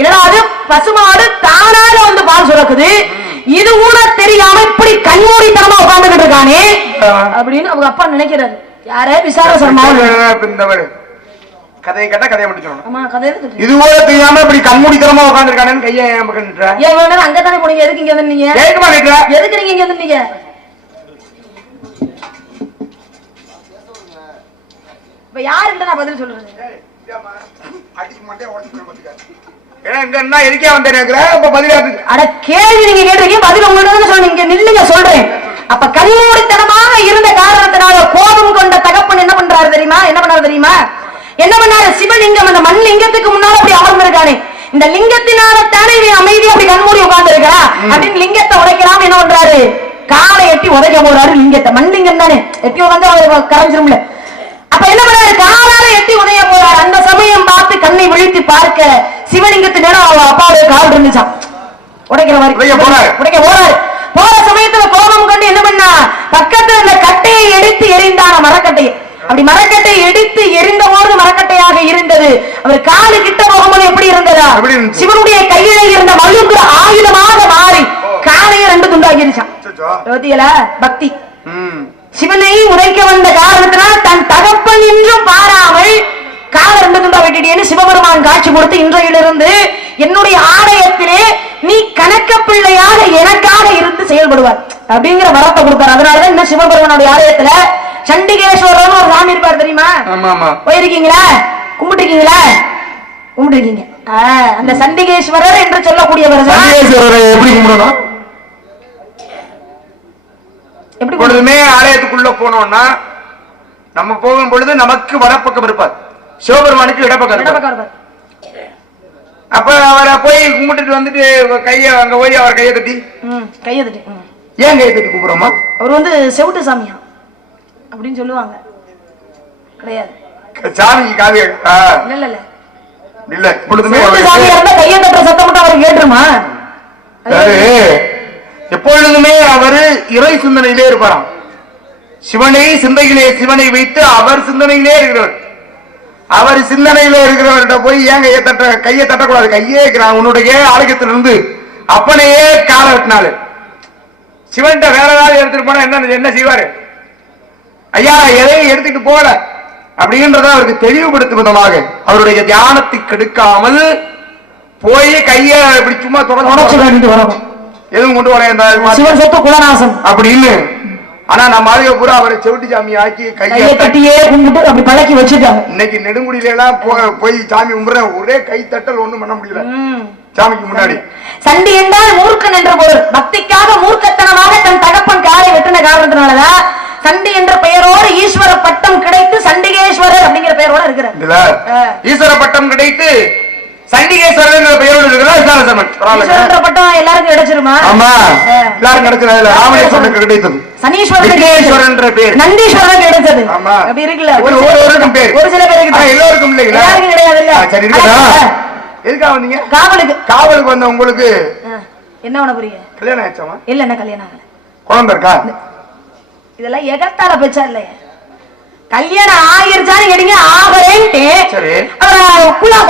இல்லடா அது பசுமாடு தானாக வந்து பால் சுரக்குது, இது கூட தெரியாம இப்படி கண்மூடித்தனமா உட்கார்ந்துகிட்டு இருக்கானே அப்படின்னு அவங்க அப்பா நினைக்கிறாரு. யாரே விசார சர்மா கதையை கேட்டா கதையை மட்டும் சொல்லணும். ஆமா கதையை இது கூட தெரியாம இப்படி கண்மூடித்தனமா உட்கார்ந்துருக்கானேன்னு கையை ஏன் அங்கதானே போனீங்க, எதுக்கு இங்க வந்தீங்க, எதுக்கு நீங்க இங்க வந்தீங்க? இப்ப யாருன்ற நான் பதில் சொல்றேன். கேள்வி நீங்க கேட்டிருக்கீங்க, பதில் உங்கள்ட்ட சொல்லுங்க, நில்லுங்க சொல்றேன். அப்ப கண்மூடித்தனமாக இருந்த காரணத்தினால கோபம் கொண்ட தகப்பன் என்ன பண்றாரு தெரியுமா, என்ன பண்ணாரு, சிவலிங்கம் அந்த மண் லிங்கத்துக்கு முன்னால அப்படி அமர்ந்திருக்கானே, இந்த லிங்கத்தினால தானே அமைதி அப்படி கண்மூடி உட்கார்ந்து இருக்கா அப்படின்னு லிங்கத்தை உடைக்கலாம் என்ன பண்றாரு, காலை எட்டி உதைக்க போறாரு லிங்கத்தை. மண் லிங்கம் தானே, எட்டி உடஞ்சா கரைஞ்சிரும்ல. அப்ப என்ன பண்ணாரு, காலால எட்டி உதைய போறாரு. அந்த சமயம் பார்த்து கண்ணை விழித்து பார்க்க சிவலிங்கத்து நேரம் அவங்க அப்பாவுடைய கால் இருந்துச்சான், உடைக்கிற மாதிரி உடைக்க போறாரு. போற சமயத்துல கோபம் கண்டு என்ன பண்ணா, பக்கத்துல இந்த கட்டையை எடுத்து எரிந்தான மரக்கட்டையை. அப்படி மரக்கட்டையை எடுத்து எரிந்த போது மரக்கட்டையாக இருந்தது. அவர் காலு கிட்ட போகும்போது எப்படி இருந்ததா, சிவனுடைய கையில இருந்த மல்லுங்கிற ஆயுதமாக மாறி காலையை 2 துண்டாகிருச்சான். பக்தி சிவனை உரைக்க வந்த காரணத்தினால் தன் தகப்பன் என்றும் பாராமல் கால 2 துண்டா வெட்டிட்டேன்னு சிவபெருமான் காட்சி கொடுத்து இன்றையிலிருந்து என்னுடைய ஆலயத்திலே நீ கணக்க பிள்ளையாக எனக்காக இருந்து செயல்படுவார் அப்படிங்கிற வரத்தை கொடுத்தார். அதனாலதான் இந்த சிவபெருமானுடைய ஆலயத்துல சண்டிகேஸ்வரர் ஒரு சாமி இருப்பார் தெரியுமா, போயிருக்கீங்களா, கும்பிட்டுருக்கீங்களா? கும்பிட்டுருக்கீங்க. அந்த சண்டிகேஸ்வரர் என்று சொல்லக்கூடியவர் எப்படி கும்பிடணும், எப்பொழுதுமே ஆலயத்துக்குள்ள போனோம்னா நம்ம போகும் பொழுது நமக்கு வலப்பக்கம் இருப்பார், சிவபெருமானுக்கு இடப்பக்கம் இருப்பார். அப்ப அவரை போய் கும்பிட்டுட்டு வந்துட்டு கைய அங்க போய் அவர் கையை தட்டி ஏன் கையை தட்டி கூப்பிடுறோமா? அவர் வந்து செவுட்டு சாமியா அப்படின்னு சொல்லுவாங்க. கிடையாது சாமிக்கு காது இல்ல இல்ல இல்ல. இப்பொழுதுமே சாமியா இருந்தா கையை தட்டுற சத்தம் மட்டும் அவருக்கு கேட்டுருமா? எப்பொழுதுமே அவரு இறை சிந்தனையிலே இருப்பாராம். சிவனை சிந்தையிலே சிவனை வைத்து அவர் சிந்தனையிலே இருக்கிறவர். அவர் சிந்தனையிலே இருக்கிறவர்கிட்ட போய் ஏன் கையை தட்டக்கூடாது, கையே இருக்கிறான் உன்னுடைய ஆரோக்கியத்திலிருந்து அப்பனையே கால வெட்டினாரு. சிவன்கிட்ட வேற ஏதாவது எடுத்துட்டு போனா என்ன செய்வாரு? ஐயா எதையும் எடுத்துட்டு போல அப்படின்றத அவருக்கு தெளிவுபடுத்தும் விதமாக அவருடைய தியானத்தை கெடுக்காமல் போய் கைய இப்படி சும்மா தொடர்ந்து வரணும், எதுவும் கொண்டு வர குலநாசம் அப்படின்னு. ஆனா நம்ம ஆளுக பூரா அவரை செவிட்டு சாமி ஆக்கி கையை தட்டியே கும்பிட்டு அப்படி பழக்கி வச்சுட்டாங்க. இன்னைக்கு நெடுங்குடியில எல்லாம் போய் சாமி கும்பிடுற ஒரே கை தட்டல் ஒண்ணும் பண்ண முடியல சாமிக்கு முன்னாடி. சண்டி என்றால் மூர்க்கன் என்ற பொருள். பக்திக்காக மூர்க்கத்தனமாக தன் தகப்பன் காலை வெட்டின காரணத்தினாலதான் சண்டி என்ற பெயரோடு ஈஸ்வர பட்டம் கிடைத்து சண்டிகேஸ்வரர் அப்படிங்கிற பெயரோட இருக்கிறார். ஈஸ்வர பட்டம் கிடைத்து சண்டிகேஸ்வரர் பெயரோடு இருக்கிறார். பட்டம் எல்லாருக்கும் கிடைச்சிருமா? ஆமா, எல்லாரும் கிடைச்சது. ராமேஸ்வரனுக்கு கிடைத்தது, சனீஸ்வரன் என்ற பேர், நந்தீஸ்வரன் கிடைச்சது. ஆமா, அப்படி இருக்குல்ல, ஒவ்வொருவருக்கும் பேர், ஒரு சில பேருக்கு எல்லோருக்கும் இல்லைங்களா? எல்லாருக்கும் கிடையாது இல்ல. சரி, இருக்கா? எதுக்காக வந்தீங்க? காவலுக்கு. காவலுக்கு வந்த உங்களுக்கு என்ன பண்ண போறீங்க? கல்யாணம் ஆயிடுச்சாமா? இல்ல, என்ன கல்யாணம் ஆகல. குழந்தை இருக்கா? இதெல்லாம் எகத்தால பேச்சா இல்லையா? கல்யாணம் ஆகிருச்சான்னு கேட்டீங்க, ஆகலேன்ட்டு. சரி,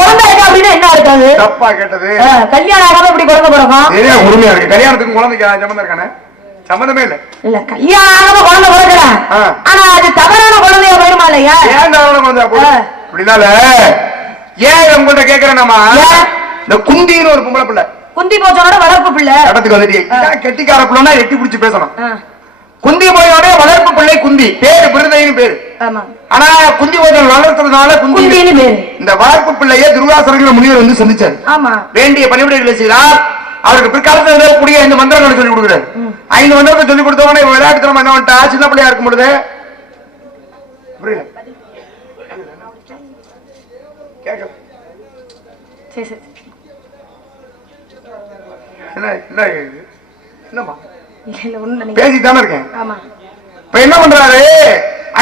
குழந்தை இருக்கா அப்படின்னா என்ன இருக்காது? தப்பா கேட்டது. கல்யாணம் ஆகாம இப்படி குழந்தை பிறக்கும்? உரிமையா இருக்கு. கல்யாணத்துக்கு குழந்தைக்கு சம்பந்தம் இருக்கானே? சம்பந்தமே இல்ல. இல்ல, கல்யாணம் ஆகாம குழந்தை பிறக்கலாம். ஆனா அது தவறான குழந்தையா போயிருமா இல்லையா? ஏன் தவறான குழந்தையா அப்படின்னால ஏன் உங்கள்கிட்ட கேக்குறேன்னாமா, இந்த குந்தின்னு ஒரு பொம்பளை பிள்ளை, குந்தி போச்சோட வளர்ப்பு பிள்ளை இடத்துக்கு வந்துட்டு கெட்டிக்கார பிள்ளைனா எட்டி பிடிச்சு பேசணும். குந்தி போயோட வளர்ப்பு பிள்ளை குந்தி, பேரு விருதைன்னு பேரு. ஆனா குந்தி போஜன் வளர்த்ததுனால குந்தி பேரு. இந்த வளர்ப்பு பிள்ளைய துர்வாசரங்கிற முனிவர் வந்து சந்திச்சார். வேண்டிய பணிவிடைகளை செய்தார். அவருக்கு பிற்காலத்தில் இருக்கக்கூடிய இந்த மந்திரங்களை சொல்லிக் கொடுக்குறாரு. 5 மந்திரத்தை சொல்லிக் கொடுத்தவங்க விளையாட்டுத்தனமா என்ன பண்ணிட்டா, சின்ன பிள்ளையா இருக்கும் பொழுது புரியல என்னமா பேசித்தானே இருக்கேன். இப்ப என்ன பண்றாரு,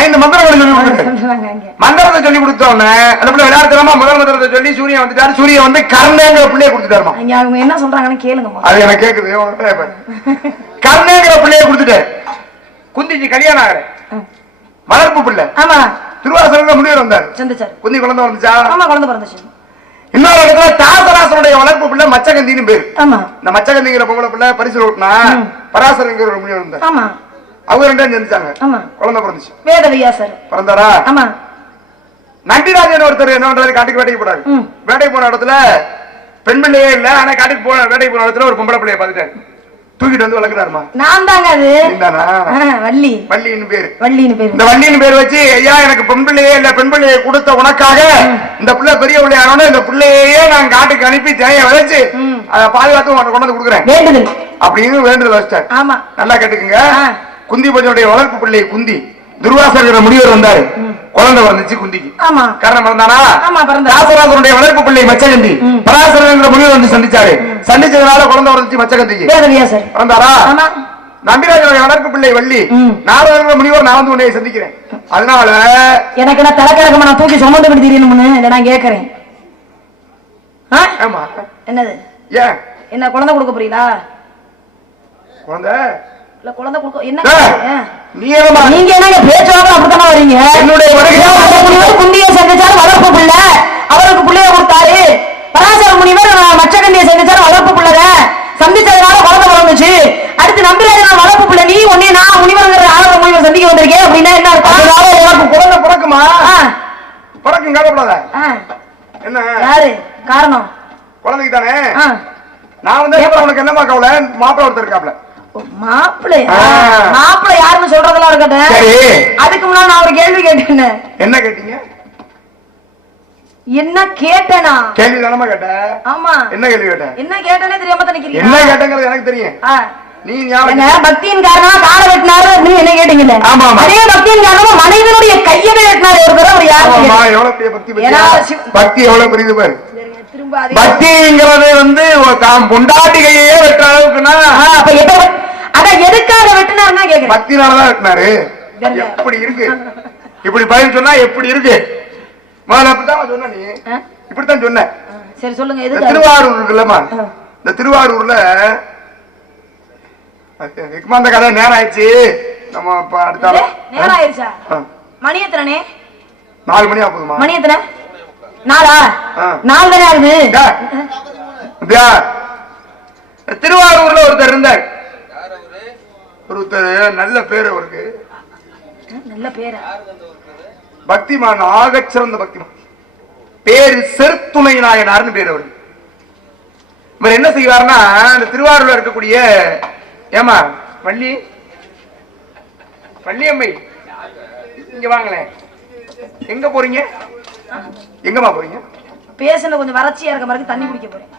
5 மந்திரங்களை சொல்லி கொடுக்குறாங்க. மந்திரத்தை சொல்லி கொடுத்தோன்னு அந்த பிள்ளை விளையாட்டுத்தனமா முதல் மந்திரத்தை சொல்லி சூரியன் வந்துட்டாரு. சூரியன் வந்து கர்ணேங்கிற பிள்ளைய கொடுத்துட்டாருமா. அவங்க என்ன சொல்றாங்கன்னு கேளுங்க. அது எனக்கு கேக்குது. கர்ணேங்கிற பிள்ளைய கொடுத்துட்டாரு. குந்திக்கு கல்யாணம் ஆகிற வளர்ப்பு பிள்ளை. ஆமா, திருவாசகத்துல முனிவர் வந்தாரு, சந்திச்சாரு. குந்தி குழந்தை வந்துச்சா? ஆமா, குழந்தை பிறந்துச்சு. இன்னொரு இடத்துல தாசராசனுடைய வளர்ப்பு பிள்ளை மச்சகந்தின்னு பேரு. ஆமா, இந்த மச்சகந்திங்கிற பொம்பளை பிள்ளை பரிசு ஓட்டினா பராசரங்கிற ஒரு முனிவர் வந்தார். ஆமா, அவங்க 2 சந்திச்சாங்க. ஆமா, குழந்தை பிறந்துச்சு. வேதவியாசர் பிறந்தாரா? ஆமா. நம்பிராஜன் ஒருத்தர் என்ன பண்றாரு, காட்டுக்கு வேட்டைக்கு போறாரு. வேட்டைக்கு போன இடத்துல பெண் பிள்ளையே இல்ல, ஆனா காட்டுக்கு போன வேட்டைக்கு போன இடத்துல ஒரு பொம்பளை பிள்ளைய பார்த்துட்டாரு. தூக்கிட்டு வந்து வளர்க்கிறாருமா. நான் தாங்க அது. வள்ளி, வள்ளின்னு பேரு. வள்ளின்னு பேரு. இந்த வள்ளின்னு பேர் வச்சு, ஐயா எனக்கு பெண் பிள்ளையே இல்ல, பெண் பிள்ளையை கொடுத்த உனக்காக இந்த பிள்ளை பெரிய பிள்ளையானோட இந்த பிள்ளையே நான் காட்டுக்கு அனுப்பி தேய விளைச்சு அதை பாதுகாத்து உனக்கு கொண்டு வந்து கொடுக்குறேன் வேண்டுதல் அப்படின்னு வேண்டுதல் வச்சிட்டாரு. ஆமா, நல்லா கேட்டுக்குங்க. குந்தி பஞ்சனுடைய வளர்ப்பு பிள்ளை குந்தி, துர்வாசகர் முனிவர் வந்தாரு. குழந்தை வந்துச்சு குந்திக்கு. ஆமா, காரணம் பிறந்தானா? ஆமா, ராசராசனுடைய வளர்ப்பு பிள்ளை மச்சகந்தி பராசரங்கிற முனிவர் வந்து சந்திச்சாரு. சந்திச்சதுனால குழந்தை வந்துச்சு மச்சகந்திக்கு. பிறந்தாரா? நம்பிராஜனுடைய வளர்ப்பு பிள்ளை வள்ளி. நாரதங்கிற முனிவர் நான் வந்து உன்னை சந்திக்கிறேன். அதனால எனக்கு நான் தலைக்கிழக்கமா நான் தூக்கி சுமந்து விட்டு தெரியணும்னு நான் கேட்கிறேன். ஆமா, என்னது? ஏன் என்ன குழந்தை கொடுக்க போறீங்களா? குழந்தை குழந்தை கொடுக்க என்ன? நீங்க என்ன பேச்சுவாங்க அப்படித்தானே வரீங்க? என்னுடைய முனிவர் குந்தியை சந்திச்சாரு, வளர்ப்பு பிள்ளை, அவருக்கு பிள்ளைய கொடுத்தாரு. பராசர முனிவர் மச்சகந்தியை சந்திச்சாரு, வளர்ப்பு பிள்ளை, சந்திச்சதுனால குழந்தை பிறந்துச்சு. அடுத்து நம்பிராஜன் வளர்ப்பு பிள்ளை, நீ உன்னை நான் முனிவர்ங்கிற ஆளவர முனிவர் சந்திக்க வந்திருக்கேன் அப்படின்னா என்ன இருக்கும்? குழந்தை பிறக்குமா? பிறக்கும், கவலைப்படாத. என்ன யாரு காரணம்? குழந்தைக்கு தானே. நான் வந்து உனக்கு என்னமா கவலை? மாப்பிள்ளை ஒருத்தர் இருக்காப்ல. மாப்பிள்ளை மாப்பிள்ளை யாருன்னு சொல்றதெல்லாம் இருக்கட்டும். அதுக்கு முன்னாடி நான் ஒரு கேள்வி கேட்டேன். என்ன கேட்டீங்க? என்ன கேட்டேனா? கேள்வி தானமா கேட்டேன். ஆமா, என்ன கேள்வி கேட்டேன்? என்ன கேட்டேனே தெரியாம தான் நிக்கிறீங்க. என்ன கேட்டேங்கிறது எனக்கு தெரியும். நீ பக்தியின் காரணமா கால வெட்டினாரு அப்படின்னு என்ன கேட்டீங்கல்ல? ஆமா, அதே பக்தியின் காரணமா மனைவியுடைய கையவே வெட்டினாரு ஒரு தடவை. அவர் யாரு? எவ்வளவு பெரிய பக்தி, பக்தி எவ்வளவு பெரியது பாரு. பக்திங்கிறது வந்து பொண்டாட்டி கையே வெட்டுற அளவுக்குன்னா அதான் எதுக்காக வெட்டினாருன்னா கேக்குறேன். பக்தினாலதான் வெட்டினாரு. எப்படி இருக்கு இப்படி பதில் சொன்னா எப்படி இருக்கு? முதல்ல அப்படித்தான் சொன்ன, நீ இப்படித்தான் சொன்ன. சரி சொல்லுங்க. திருவாரூர் இருக்குல்லம்மா, இந்த திருவாரூர்ல அந்த கதை நேரம் ஆயிடுச்சு. நம்ம அடுத்தாலும் நேரம் ஆயிடுச்சா? மணி எத்தனை? 4 மணி ஆகுதுமா. மணி எத்தனை? 4 தானே ஆகுது. திருவாரூர்ல ஒருத்தர் இருந்தார். ஒருத்தர் நல்ல பேரு, அவருக்கு நல்ல பேரு, பக்திமான், ஆகச் சிறந்த பக்திமான். பேரு செருத்துணை நாயனார்னு பேரு. அவரு இவர் என்ன செய்வார்னா, இந்த திருவாரூர்ல இருக்கக்கூடிய ஏமா வள்ளி வள்ளியம்மை இங்க வாங்களேன். எங்க போறீங்க? எங்கம்மா போறீங்க? பேசுன கொஞ்சம் வறட்சியா இருக்க மாதிரி தண்ணி குடிக்க போறேன்.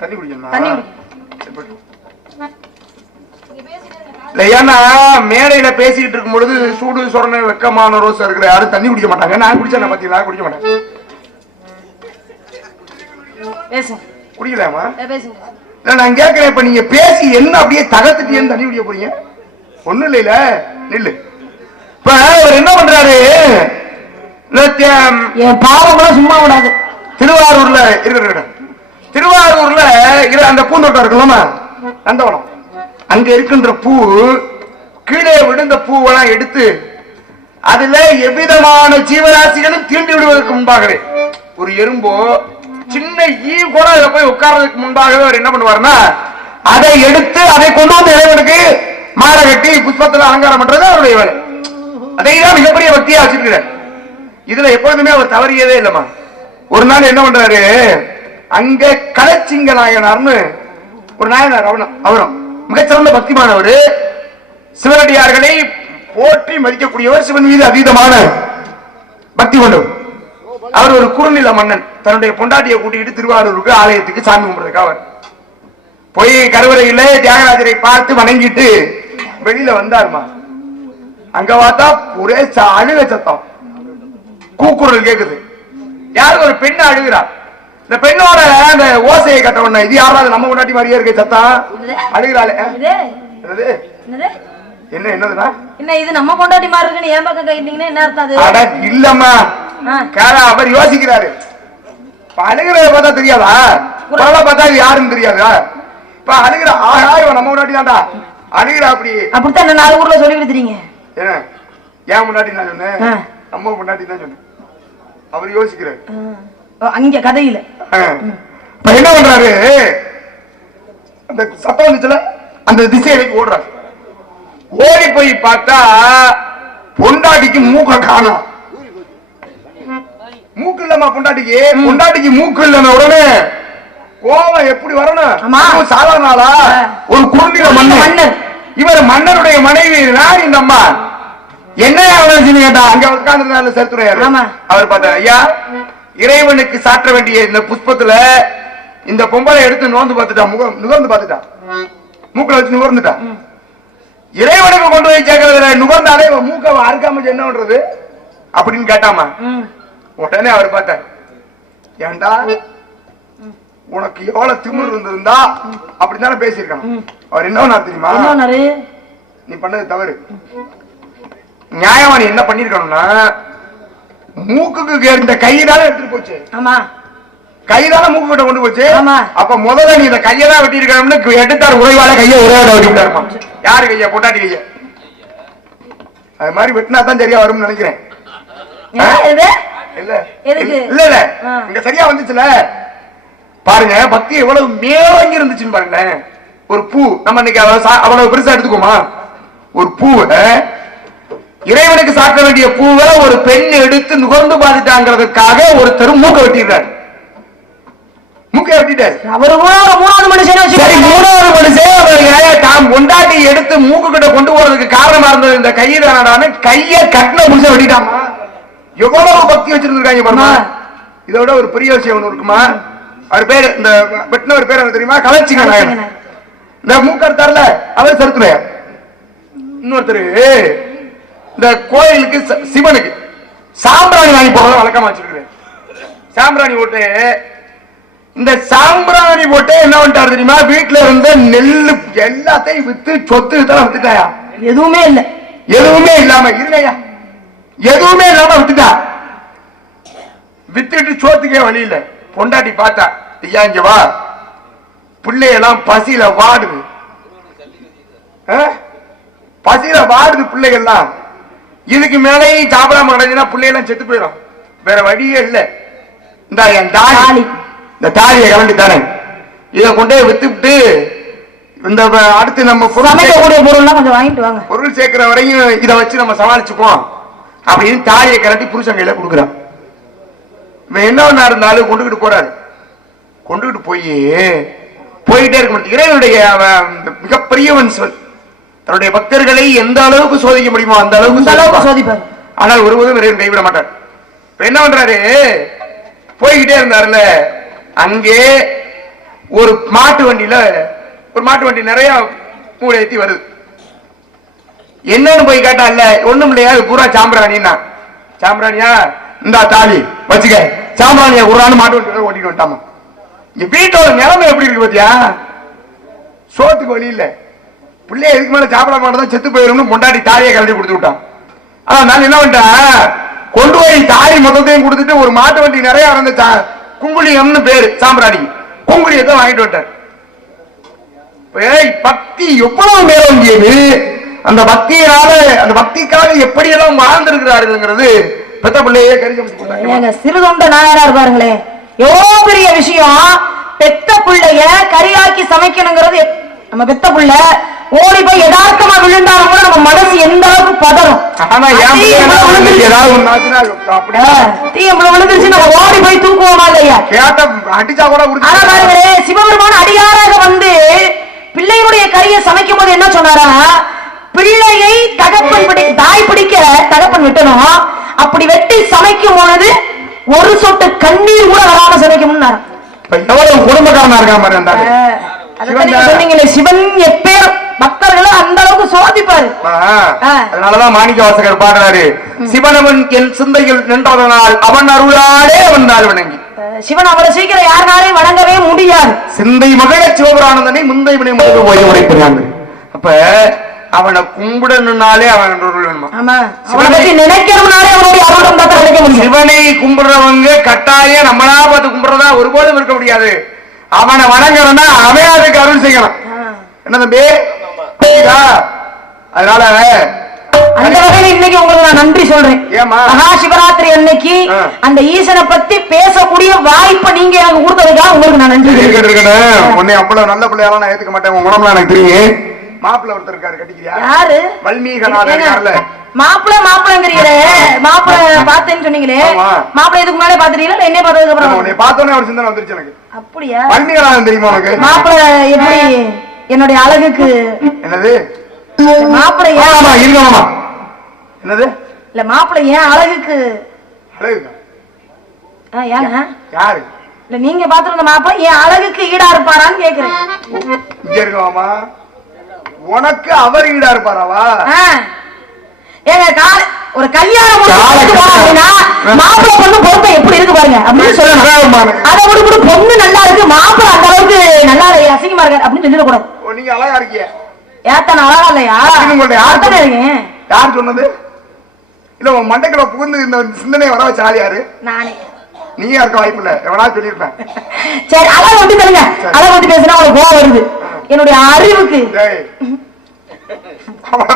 தண்ணி குடிக்கணுமா? தண்ணி ஏன்னா மேடையில பேசிட்டு இருக்கும் பொழுது சூடு சொரணை வெக்கமான ரோஸ் இருக்கிற யாரும் தண்ணி குடிக்க மாட்டாங்க. நான் குடிச்சேன், பாத்தீங்களா? குடிக்க மாட்டேன். குடிக்கலாமா? நான் கேட்கிறேன், இப்ப நீங்க பேசி என்ன அப்படியே தகத்துட்டு தண்ணி குடிக்க போறீங்க? ஒண்ணும் இல்ல, நில்லு. இப்ப அவர் என்ன பண்றாரு, பாவங்களும் சும்மா விடாது. திருவாரூர்ல இருக்கிற திருவாரூர்ல அந்த பூந்தோட்டம் இருக்குல்லமா, நந்தவனம், அங்க இருக்கின்ற பூ, கீழே விழுந்த பூவெல்லாம் எடுத்து அதுல எவ்விதமான ஜீவராசிகளும் தீண்டி விடுவதற்கு முன்பாகவே, ஒரு எறும்போ சின்ன ஈ கூட அதுல போய் உட்கார்றதுக்கு முன்பாகவே அவர் என்ன பண்ணுவாருன்னா, அதை எடுத்து அதை கொண்டு வந்து இறைவனுக்கு மாலை கட்டி புஷ்பத்துல அலங்காரம் பண்றது அவருடைய வேலை. அதைதான் மிகப்பெரிய பக்தியா வச்சிருக்கிறார். இதுல எப்பொழுதுமே அவர் தவறியதே இல்லம்மா. ஒரு நாள் என்ன பண்றாரு, அங்க கலச்சிங்க நாயனார்னு ஒரு நாயனார், அவரும் மிகச்சிறந்த பக்திமானவர், சிவனடியார்களை போற்றி மதிக்கக்கூடியவர், சிவன் மீது அதீதமான பக்தி கொண்டவர். அவர் ஒரு குறுநில மன்னன் தன்னுடைய பொண்டாட்டியை கூட்டிட்டு திருவாரூருக்கு ஆலயத்துக்கு சாமி கும்பிடுறதுக்காக போய் கருவறையில தியாகராஜரை பார்த்து வணங்கிட்டு வெளியில வந்தாருமா. அங்க பார்த்தா ஒரே அழுக சத்தம், கூக்குரல் கேக்குது. யாரும் ஒரு பெண்ணு அழுகிறார். இந்த பெண்ணோட அந்த ஓசையை கட்ட உடனே, இது யாராவது நம்ம முன்னாடி மாதிரியே இருக்க சத்தம், அழுகிறாளே. என்ன என்னதுன்னா, என்ன இது நம்ம கொண்டாடி மாதிரி இருக்குன்னு ஏன் பக்கம் கைட்டீங்கன்னா என்ன அர்த்தம்? அட இல்லம்மா, அவர் யோசிக்கிறாரு. அழுகிறத பார்த்தா தெரியாதா? குரலை பார்த்தா இது யாருன்னு தெரியாதா? இப்ப அழுகிற, ஆஹா இவன் நம்ம முன்னாடி தான்டா அழுகிற. அப்படித்தான் 4 ஊர்ல சொல்லி கொடுத்துறீங்க. ஏன் முன்னாடி நான் சொன்னேன், நம்ம முன்னாடி தான் சொன்னேன். அவர் யோசிக்கிறாரு அங்க கதையில. என்ன பண்றாரு, அந்த சத்தம் வந்துச்சுல அந்த திசையை ஓடுறாரு. ஓடி போய் பார்த்தா பொண்டாட்டிக்கு மூக்க காணோம். மூக்கு இல்லமா பொண்டாட்டிக்கு, பொண்டாட்டிக்கு மூக்கு இல்ல. உடனே கோவம் எப்படி வரணும்? சாதாரண நாளா? ஒரு குறுநில மன்னன், இவர் மன்னருடைய மனைவி நான். இந்த அம்மா என்ன கேட்டா, அங்க உட்கார்ந்து செலுத்துறாரு. அவர் பார்த்தார், ஐயா இறைவனுக்கு சாற்ற வேண்டிய இந்த புஷ்பத்துல இந்த பொம்பளை எடுத்து நோந்து பார்த்துட்டா, நுகர்ந்து பார்த்துட்டா, மூக்கல வச்சு நுகர்ந்துட்டா. இறைவனுக்கு கொண்டு போய் சேர்க்கறதுல நுகர்ந்தாலே மூக்க அறுக்காம என்ன பண்றது அப்படின்னு கேட்டாமா. உடனே அவர் பார்த்தார், ஏண்டா உனக்கு எவ்வளவு திமிர் இருந்திருந்தா அப்படித்தானே பேசியிருக்கணும். அவர் என்ன தெரியுமா, நீ பண்ணது தவறு. நியாயமா நீ என்ன பண்ணிருக்கணும்னா, மூக்குக்கு இந்த கையினால எடுத்துட்டு போச்சு. ஆமா, கையினால மூக்கு கிட்ட கொண்டு போச்சு. அப்ப முதல்ல நீ இந்த கையதான் வெட்டி இருக்கணும்னு எடுத்தார். உறைவால கைய ஒரே வெட்டி விட்டாருமா. யாரு கைய? பொண்டாட்டி கைய. அது மாதிரி வெட்டினா தான் சரியா வரும்னு நினைக்கிறேன். இல்ல இல்ல இல்ல, இங்க சரியா வந்துச்சுல. பாருங்க பக்தி எவ்வளவு மேலங்கி இருந்துச்சுன்னு பாருங்களேன். ஒரு பூ நம்ம இன்னைக்கு அவ்வளவு பெருசா எடுத்துக்கோமா? ஒரு பூ இறைவனுக்கு சாக்க வேண்டிய பூவை ஒரு பெண் எடுத்து நுகர்ந்து பார்த்துட்டாங்கிறதுக்காக ஒருத்தர் மூக்க வெட்டிடுறாரு. மூக்க வெட்டிட்டாரு. அவர் 3வது மனுஷன். சரி, 3வது மனுஷன் தாம் கொண்டாட்டி எடுத்து மூக்கு கிட்ட கொண்டு போறதுக்கு காரணமா இருந்தது இந்த கையிலான கைய கட்டின புடிச்ச வெட்டிட்டாமா. எவ்வளவு பக்தி வச்சிருந்திருக்காங்க பாருமா. இதோட ஒரு பெரிய விஷயம் ஒண்ணு இருக்குமா. அவர் பேரு, இந்த வெட்டினவர் பேர் என்ன தெரியுமா? கலச்சிங்க நாயன். இந்த மூக்கர்த்தார்ல அவர் செலுத்துறார். இன்னொருத்தர் இந்த கோயிலுக்கு சிவனுக்கு சாம்பிராணி வாங்கி போறது வழக்கமா வச்சிருக்கிறேன். சாம்பிராணி போட்டு இந்த சாம்பிராணி போட்டு என்ன பண்ணிட்டாரு தெரியுமா? வீட்டுல இருந்த நெல்லு எல்லாத்தையும் வித்து சொத்து இதெல்லாம் வித்துட்டாயா? எதுவுமே இல்ல, எதுவுமே இல்லாம இல்லையா, எதுவுமே இல்லாம வித்துட்டா. வித்துட்டு சோத்துக்கே வழி இல்ல. பொண்டாட்டி பார்த்தா, ஐயா இங்க வா, பிள்ளையெல்லாம் பசியில வாடுது, பசியில வாடுது பிள்ளைகள்லாம். இதுக்கு மேலேயும் சாப்பிடாம கிடைச்சுன்னா பிள்ளையெல்லாம் செத்து போயிடும். வேற வழியே இல்ல. இந்த என் தாலி, இந்த தாலியை கலந்து தரேன், இதை கொண்டே வித்துட்டு இந்த அடுத்து நம்ம சமைக்கக்கூடிய பொருள்லாம் கொஞ்சம் வாங்கிட்டு வாங்க, பொருள் சேர்க்கிற வரையும் இதை வச்சு நம்ம சமாளிச்சுப்போம் அப்படின்னு தாலியை கலட்டி புருஷன் கையில கொடுக்குறான். என்ன ஒண்ணா இருந்தாலும் கொண்டுகிட்டு போறாரு. கொண்டுகிட்டு போயிட்டே இருக்க முடியும். இறைவனுடைய மிகப்பெரியவன் சொல், தன்னுடைய பக்தர்களை எந்த அளவுக்கு சோதிக்க முடியுமோ அந்த அளவுக்கு சோதிப்பார். ஆனால் ஒருபோதும் இறைவன் கைவிட மாட்டார். என்ன பண்றாரு, போய்கிட்டே இருந்தாருல, அங்கே ஒரு மாட்டு வண்டி நிறைய மூளை ஏத்தி வருது. என்னன்னு போய் கேட்டா, இல்ல ஒண்ணும் இல்லையா, பூரா சாம்பிராணின்னா. சாம்பிராணியா, இந்த தாலி வச்சுக்க, சாம்பிராணியா உருவான்னு மாட்டு வண்டி ஓட்டிட்டு வந்துட்டாமா. இங்க வீட்டோட நிலைமை எப்படி இருக்கு பாத்தியா? சோத்துக்கு வழி இல்ல, பிள்ளைய எதுக்கு மேல சாப்பிட மாட்டதான் செத்து போயிரும்னு பொண்டாட்டி தாலியை கலட்டி கொடுத்து விட்டான். ஆனா நான் என்ன பண்ணிட்டேன், கொண்டு போய் தாலி மொத்தத்தையும் கொடுத்துட்டு ஒரு மாட்டு வண்டி நிறைய இருந்த குங்குளியம்னு பேரு சாம்பிராணி, குங்குளியத்தை வாங்கிட்டு விட்டேன். பக்தி எவ்வளவு மேலோங்கியது, அந்த பக்திக்காக எப்படி எல்லாம் வாழ்ந்திருக்கிறார்கள் பெத்த பிள்ளையே கரிசம். சிறுதொண்ட நாயரா இருப்பாருங்களே, எவ்வளவு பெரிய விஷயம். பெத்த பிள்ளைய கரியாக்கி சமைக்கணுங்கிறது. நம்ம பெத்த பிள்ளை ஓடி போய் யதார்த்தமா விழுந்தாலும் கூட நம்ம மனசு எந்த அளவுக்கு பதறும். விழுந்துருச்சு நம்ம ஓடி போய் தூக்குவோமா இல்லையா? சிவபெருமான அடியாராக வந்து பிள்ளையுடைய கரியை சமைக்கும் போது என்ன சொன்னாரா, பிள்ளையை தாய் பிடிக்க தகப்பன் விட்டணும், அப்படி வெட்டி சமைக்கும் பொழுது ஒரு சொட்டு கண்ணீர் கூட வராம சமைக்கணும். எவ்வளவு குடும்பக்காரனா இருக்கா சொன்னீங்களே, சிவன் எப்பேர் பக்தர்களை அந்த அளவுக்கு சோதிப்பாரு. அதனாலதான் மாணிக்க வாசகர் பாடுறாரு, சிவனவன் என் சிந்தையில் நின்றதனால் அவன் அருளாலே அவன் நாள் வணங்கி. சிவன் அவரை சீக்கிரம் யாருனாலையும் வணங்கவே முடியாது. சிந்தை மகள சிவபுராணந்தனை முந்தை வினை முழுக்க போய் உரைக்கிறாங்க. அப்ப அவனை கும்பிடணும்னாலே அவன் சிவனை கும்பிடுறவங்க கட்டாயம் நம்மளா பார்த்து கும்பிடுறதா ஒருபோதும் இருக்க முடியாது. அவனை வணங்குறனா அவன் அதுக்கு அருள் செய்யணும். என்ன தம்பி? அதனால அந்த வகையில் இன்னைக்கு உங்களுக்கு நான் நன்றி சொல்றேன். மகா சிவராத்திரி அன்னைக்கு அந்த ஈசனை பத்தி பேசக்கூடிய வாய்ப்பை நீங்க எனக்கு கொடுத்ததுக்காக உங்களுக்கு நான் நன்றி இருக்கணும். உன்னை அவ்வளவு நல்ல பிள்ளையாலாம் நான் ஏத்துக்க மாட்டேன். உங்க உடம்புல எனக்கு தெரியும். மாப்பிள்ள ஒருத்தர் இருக்காரு, கட்டிக்கிறியா? யாரு? வல்மீகநாதர். மாப்பிள்ளங்கிறீங்களே, மாப்பிள்ள பார்த்தேன்னு சொன்னீங்களே, மாப்பிள்ள இதுக்கு முன்னாலே பாத்துறீங்களா? என்னைய பார்த்ததுக்கு அப்புறம்? உன்னை பார்த்தோன்னே ஒரு சிந்தனை வந்துருச்சு எனக்கு. அப்படியா? வல்மீகநாதன் தெரியுமா உனக்கு? மாப்பிள்ள எப்படி என்னுடைய அழகுக்கு என்னது மாப்பிள்ள இருக்கணுமா? என்னது இல்ல மாப்பிள்ள ஏன் அழகுக்கு ஏங்க யாரு இல்ல நீங்க பாத்துருந்த மாப்பிள்ள ஏன் அழகுக்கு ஈடா இருப்பாரான்னு கேக்குறேன். இங்க இருக்கலாமா? உனக்கு அவர் ஈடா இருப்பாராவா? ஏங்க ஒரு கல்யாணம் மாப்பிள்ள பொண்ணு பொறுப்பை எப்படி இருக்கு பாருங்க அப்படின்னு சொல்லணும். அதை விட பொண்ணு நல்லா இருக்கு, மாப்பிள்ள அந்த அளவுக்கு நல்லா அசிங்கமா இருக்கு அப்படின்னு சொல்லிடக்கூடாது. நீங்க அழகா இருக்கீங்க. ஏத்தன அழகா இல்லையா? யார்த்தானே இருக்கீங்க? யார் சொன்னது? இல்ல உன் மண்டைக்குள்ள புகுந்து இந்த சிந்தனை வர வச்ச ஆள் யாரு? நானே. நீயா இருக்க வாய்ப்பு இல்ல, எவனா சொல்லிருப்பேன். சரி அழகை வந்து சொல்லுங்க. அழகை பத்தி பேசினா உங்களுக்கு கோவம் வருது. என்னுடைய அறிவுக்கு சும்மா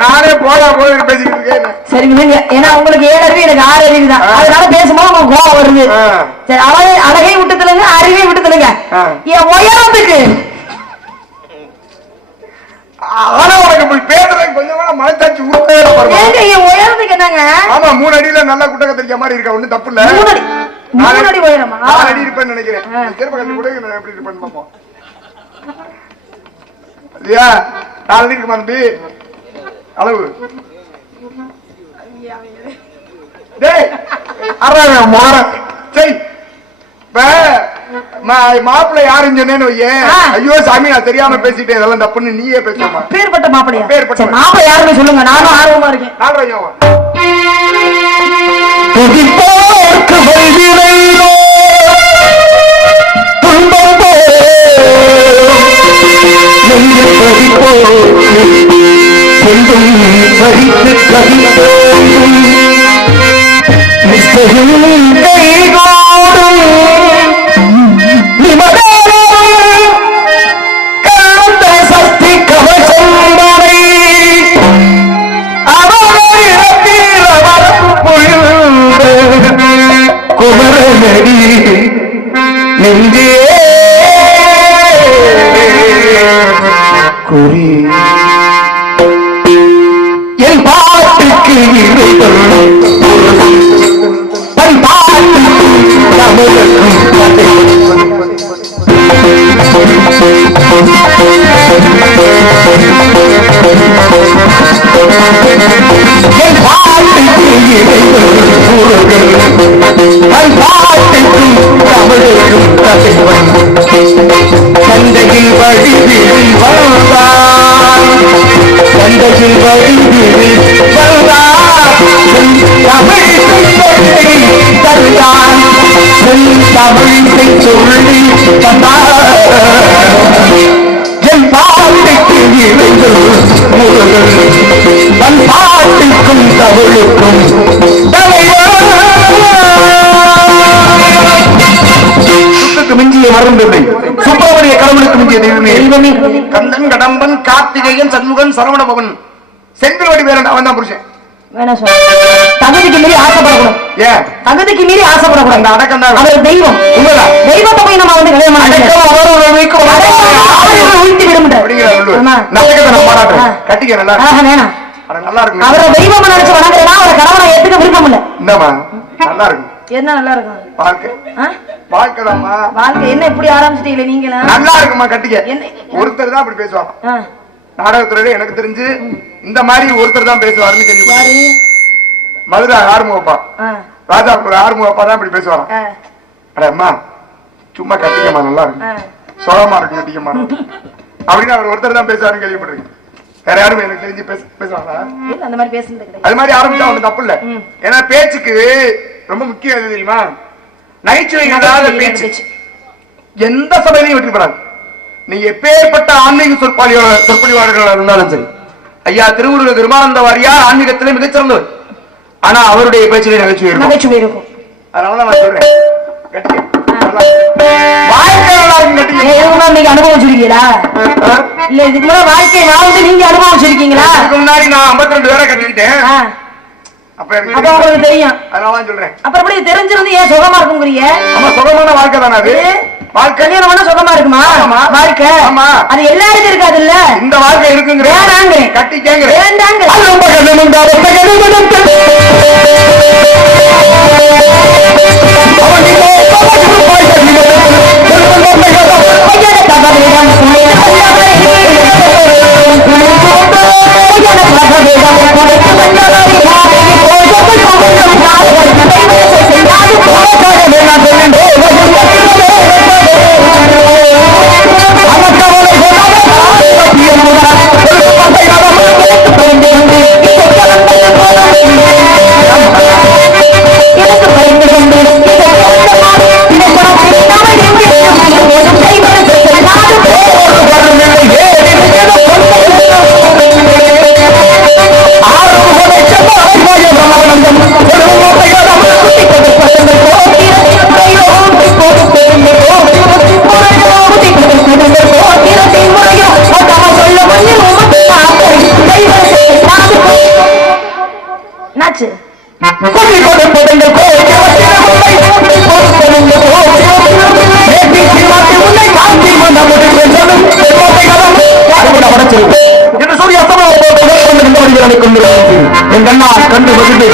நானே போதா போது பேசிக்கிட்டு இருக்கேன். சரி விடுங்க, ஏன்னா உங்களுக்கு 7 அறிவு எனக்கு 6 அறிவு தான், அதனால பேசும்போது உங்களுக்கு கோவம் வருது. சரி அழகை விட்டு தள்ளுங்க, அறிவை விட்டு தள்ளுங்க. என் உயரத்துக்கு மனசாட்சி உயரத்துக்கு என்னங்க? ஆமா 3 அடியில நல்லா குட்டை கத்திரிக்க மாதிரி இருக்கா, ஒண்ணு தப்பு இல்ல. 3 அடி உயரமா? 4 அடி இருப்பேன்னு நினைக்கிறேன். கூட எப்படி இருப்பேன்னு பார்ப்போம். இல்லையா 4 அடி இருக்குமா தம்பி அளவு? மாப்பிள்ளை யாருன்னு சொன்னேன்னு வையேன், ஐயோ சாமி நான் தெரியாம பேசிட்டேன், இதெல்லாம் தப்புன்னு நீயே பேசுமா? பேர்பட்ட மாப்பிள்ளையா? பேர்பட்ட மாப்பிள்ளை யாருன்னு சொல்லுங்க, நானும் ஆர்வமா இருக்கேன். குமரனடி நெஞ்சே குறி என் பாட்டுக்கு இறைவன் தன் பாட்டுக்கு தமிழுக்கும் கதை என் பாட்டுக்கு இறைவன் தன் பாட்டுக்கும் தமிழுக்கும் கதைவன் சந்தையில் வழிவில் வந்தான் சந்தையில் வழிவில் வந்தான் தமிழிசை தந்தான் தமிழிசை சொல்லி தந்தான் என் பாட்டுக்கு இறைவன் முருகன் தன் பாட்டுக்கும் தமிழுக்கும் மிஞ்சிய மறந்துள்ளை சுப்பிரமணிய கடவுளுக்கு மிஞ்சிய தெய்வமே கந்தன் கடம்பன் கார்த்திகேயன் சண்முகன் சரவணபவன் செந்தில்வடி வேறன் அவன் தான் புருஷன் வேணாம் சார் தகுதிக்கு மீறி ஆசைப்படக்கூடாது ஏன் தகுதிக்கு மீறி ஆசைப்படக்கூடாது அந்த அடக்கம் தான் அவர் தெய்வம் உண்மைதான் தெய்வத்தை போய் நம்ம வந்து கல்யாணம் ஊழ்த்தி விட கட்டிக்க நல்லா வேணாம் நல்லா இருக்கும் அவரை தெய்வம் நினைச்சு வணங்குறா அவரை கணவனை ஏத்துக்க விருப்பம் இல்ல இந்தமா நல்லா இருக்கும் என்ன நல்லா இருக்கும் வாழ்க்கை வாழ்க்கைதாம்மா வாழ்க்கை என்ன இப்படி ஆரம்பிச்சிட்டீங்களே நீங்களா நல்லா இருக்குமா கட்டிக்க ஒருத்தர் தான் அப்படி பேசுவாங்க நாடகத்துறையில எனக்கு தெரிஞ்சு இந்த மாதிரி ஒருத்தர் தான் பேசுவாருன்னு கேள்வி மதுரை ஆறுமுகப்பா ராஜாபுரம் ஆறுமுகப்பா தான் இப்படி பேசுவாங்க அட அம்மா சும்மா கட்டிக்கமா நல்லா இருக்கும் சுகமா இருக்கும் கட்டிக்கமா அப்படின்னு அவர் ஒருத்தர் தான் பேசுவாருன்னு கேள்விப்பட்டிருக்கேன் வேற யாரும் எனக்கு தெரிஞ்சு பேசுவாங்களா அந்த மாதிரி பேசுறது அது மாதிரி ஆரம்பிச்சா ஒண்ணு தப்பு இல்ல ஏன்னா பேச்சுக்கு ரொம்ப முக்கியம் எது தெரியுமா நகைச்சுவை பேச்சு எந்த சபையிலையும் வெற்றி பெறாது நீங்க எப்பேற்பட்ட ஆன்மீக சொற்பொழிவாளர்களாக இருந்தாலும் சரி ஐயா திருவுருள் திருமானந்த வாரியார் ஆன்மீகத்திலே மிகச்சிறந்தவர் ஆனா அவருடைய பேச்சிலே நகைச்சுவை இருக்கும் அதனாலதான் நான் சொல்றேன் நீங்க அனுபவிச்சிருக்கீங்களா இல்ல இதுக்கு முன்னாடி வாழ்க்கை வாழ்ந்து நீங்க அனுபவிச்சிருக்கீங்களா இதுக்கு முன்னாடி நான் 52 பேரை கட்டிக்கிட்டேன் அப்ப உங்களுக்கு தெரியும் அதனாலதான் சொல்றேன் அப்புறம் எப்படி தெரிஞ்சிருந்து ஏன் சுகமா இருக்குங்கிறீங்க ஆமா சுகமான வாழ்க்கை தானே அது வாழ்க்கை கல்யாணம் சுகமா இருக்குமா வாழ்க்கை ஆமா அது எல்லாருக்கும் இருக்காது இல்ல இந்த வாழ்க்கை இருக்குங்க வேண்டாங்க கட்டிக்கங்க வேண்டாங்க கண்டு மகிழ்ந்து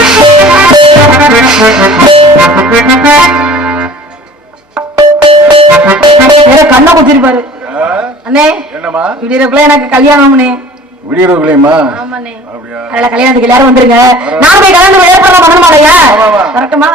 கண்ணை குத்திருப்பாரு அண்ணே விடியறதுக்குள்ள எனக்கு கல்யாணம் விடியறதுக்குள்ளேயுமா கல்யாணத்துக்கு எல்லாரும் வந்துருங்க நான் போய் கல்யாணம் ஏற்பாடு பண்ண மாட்டேங்க கரெக்டுமா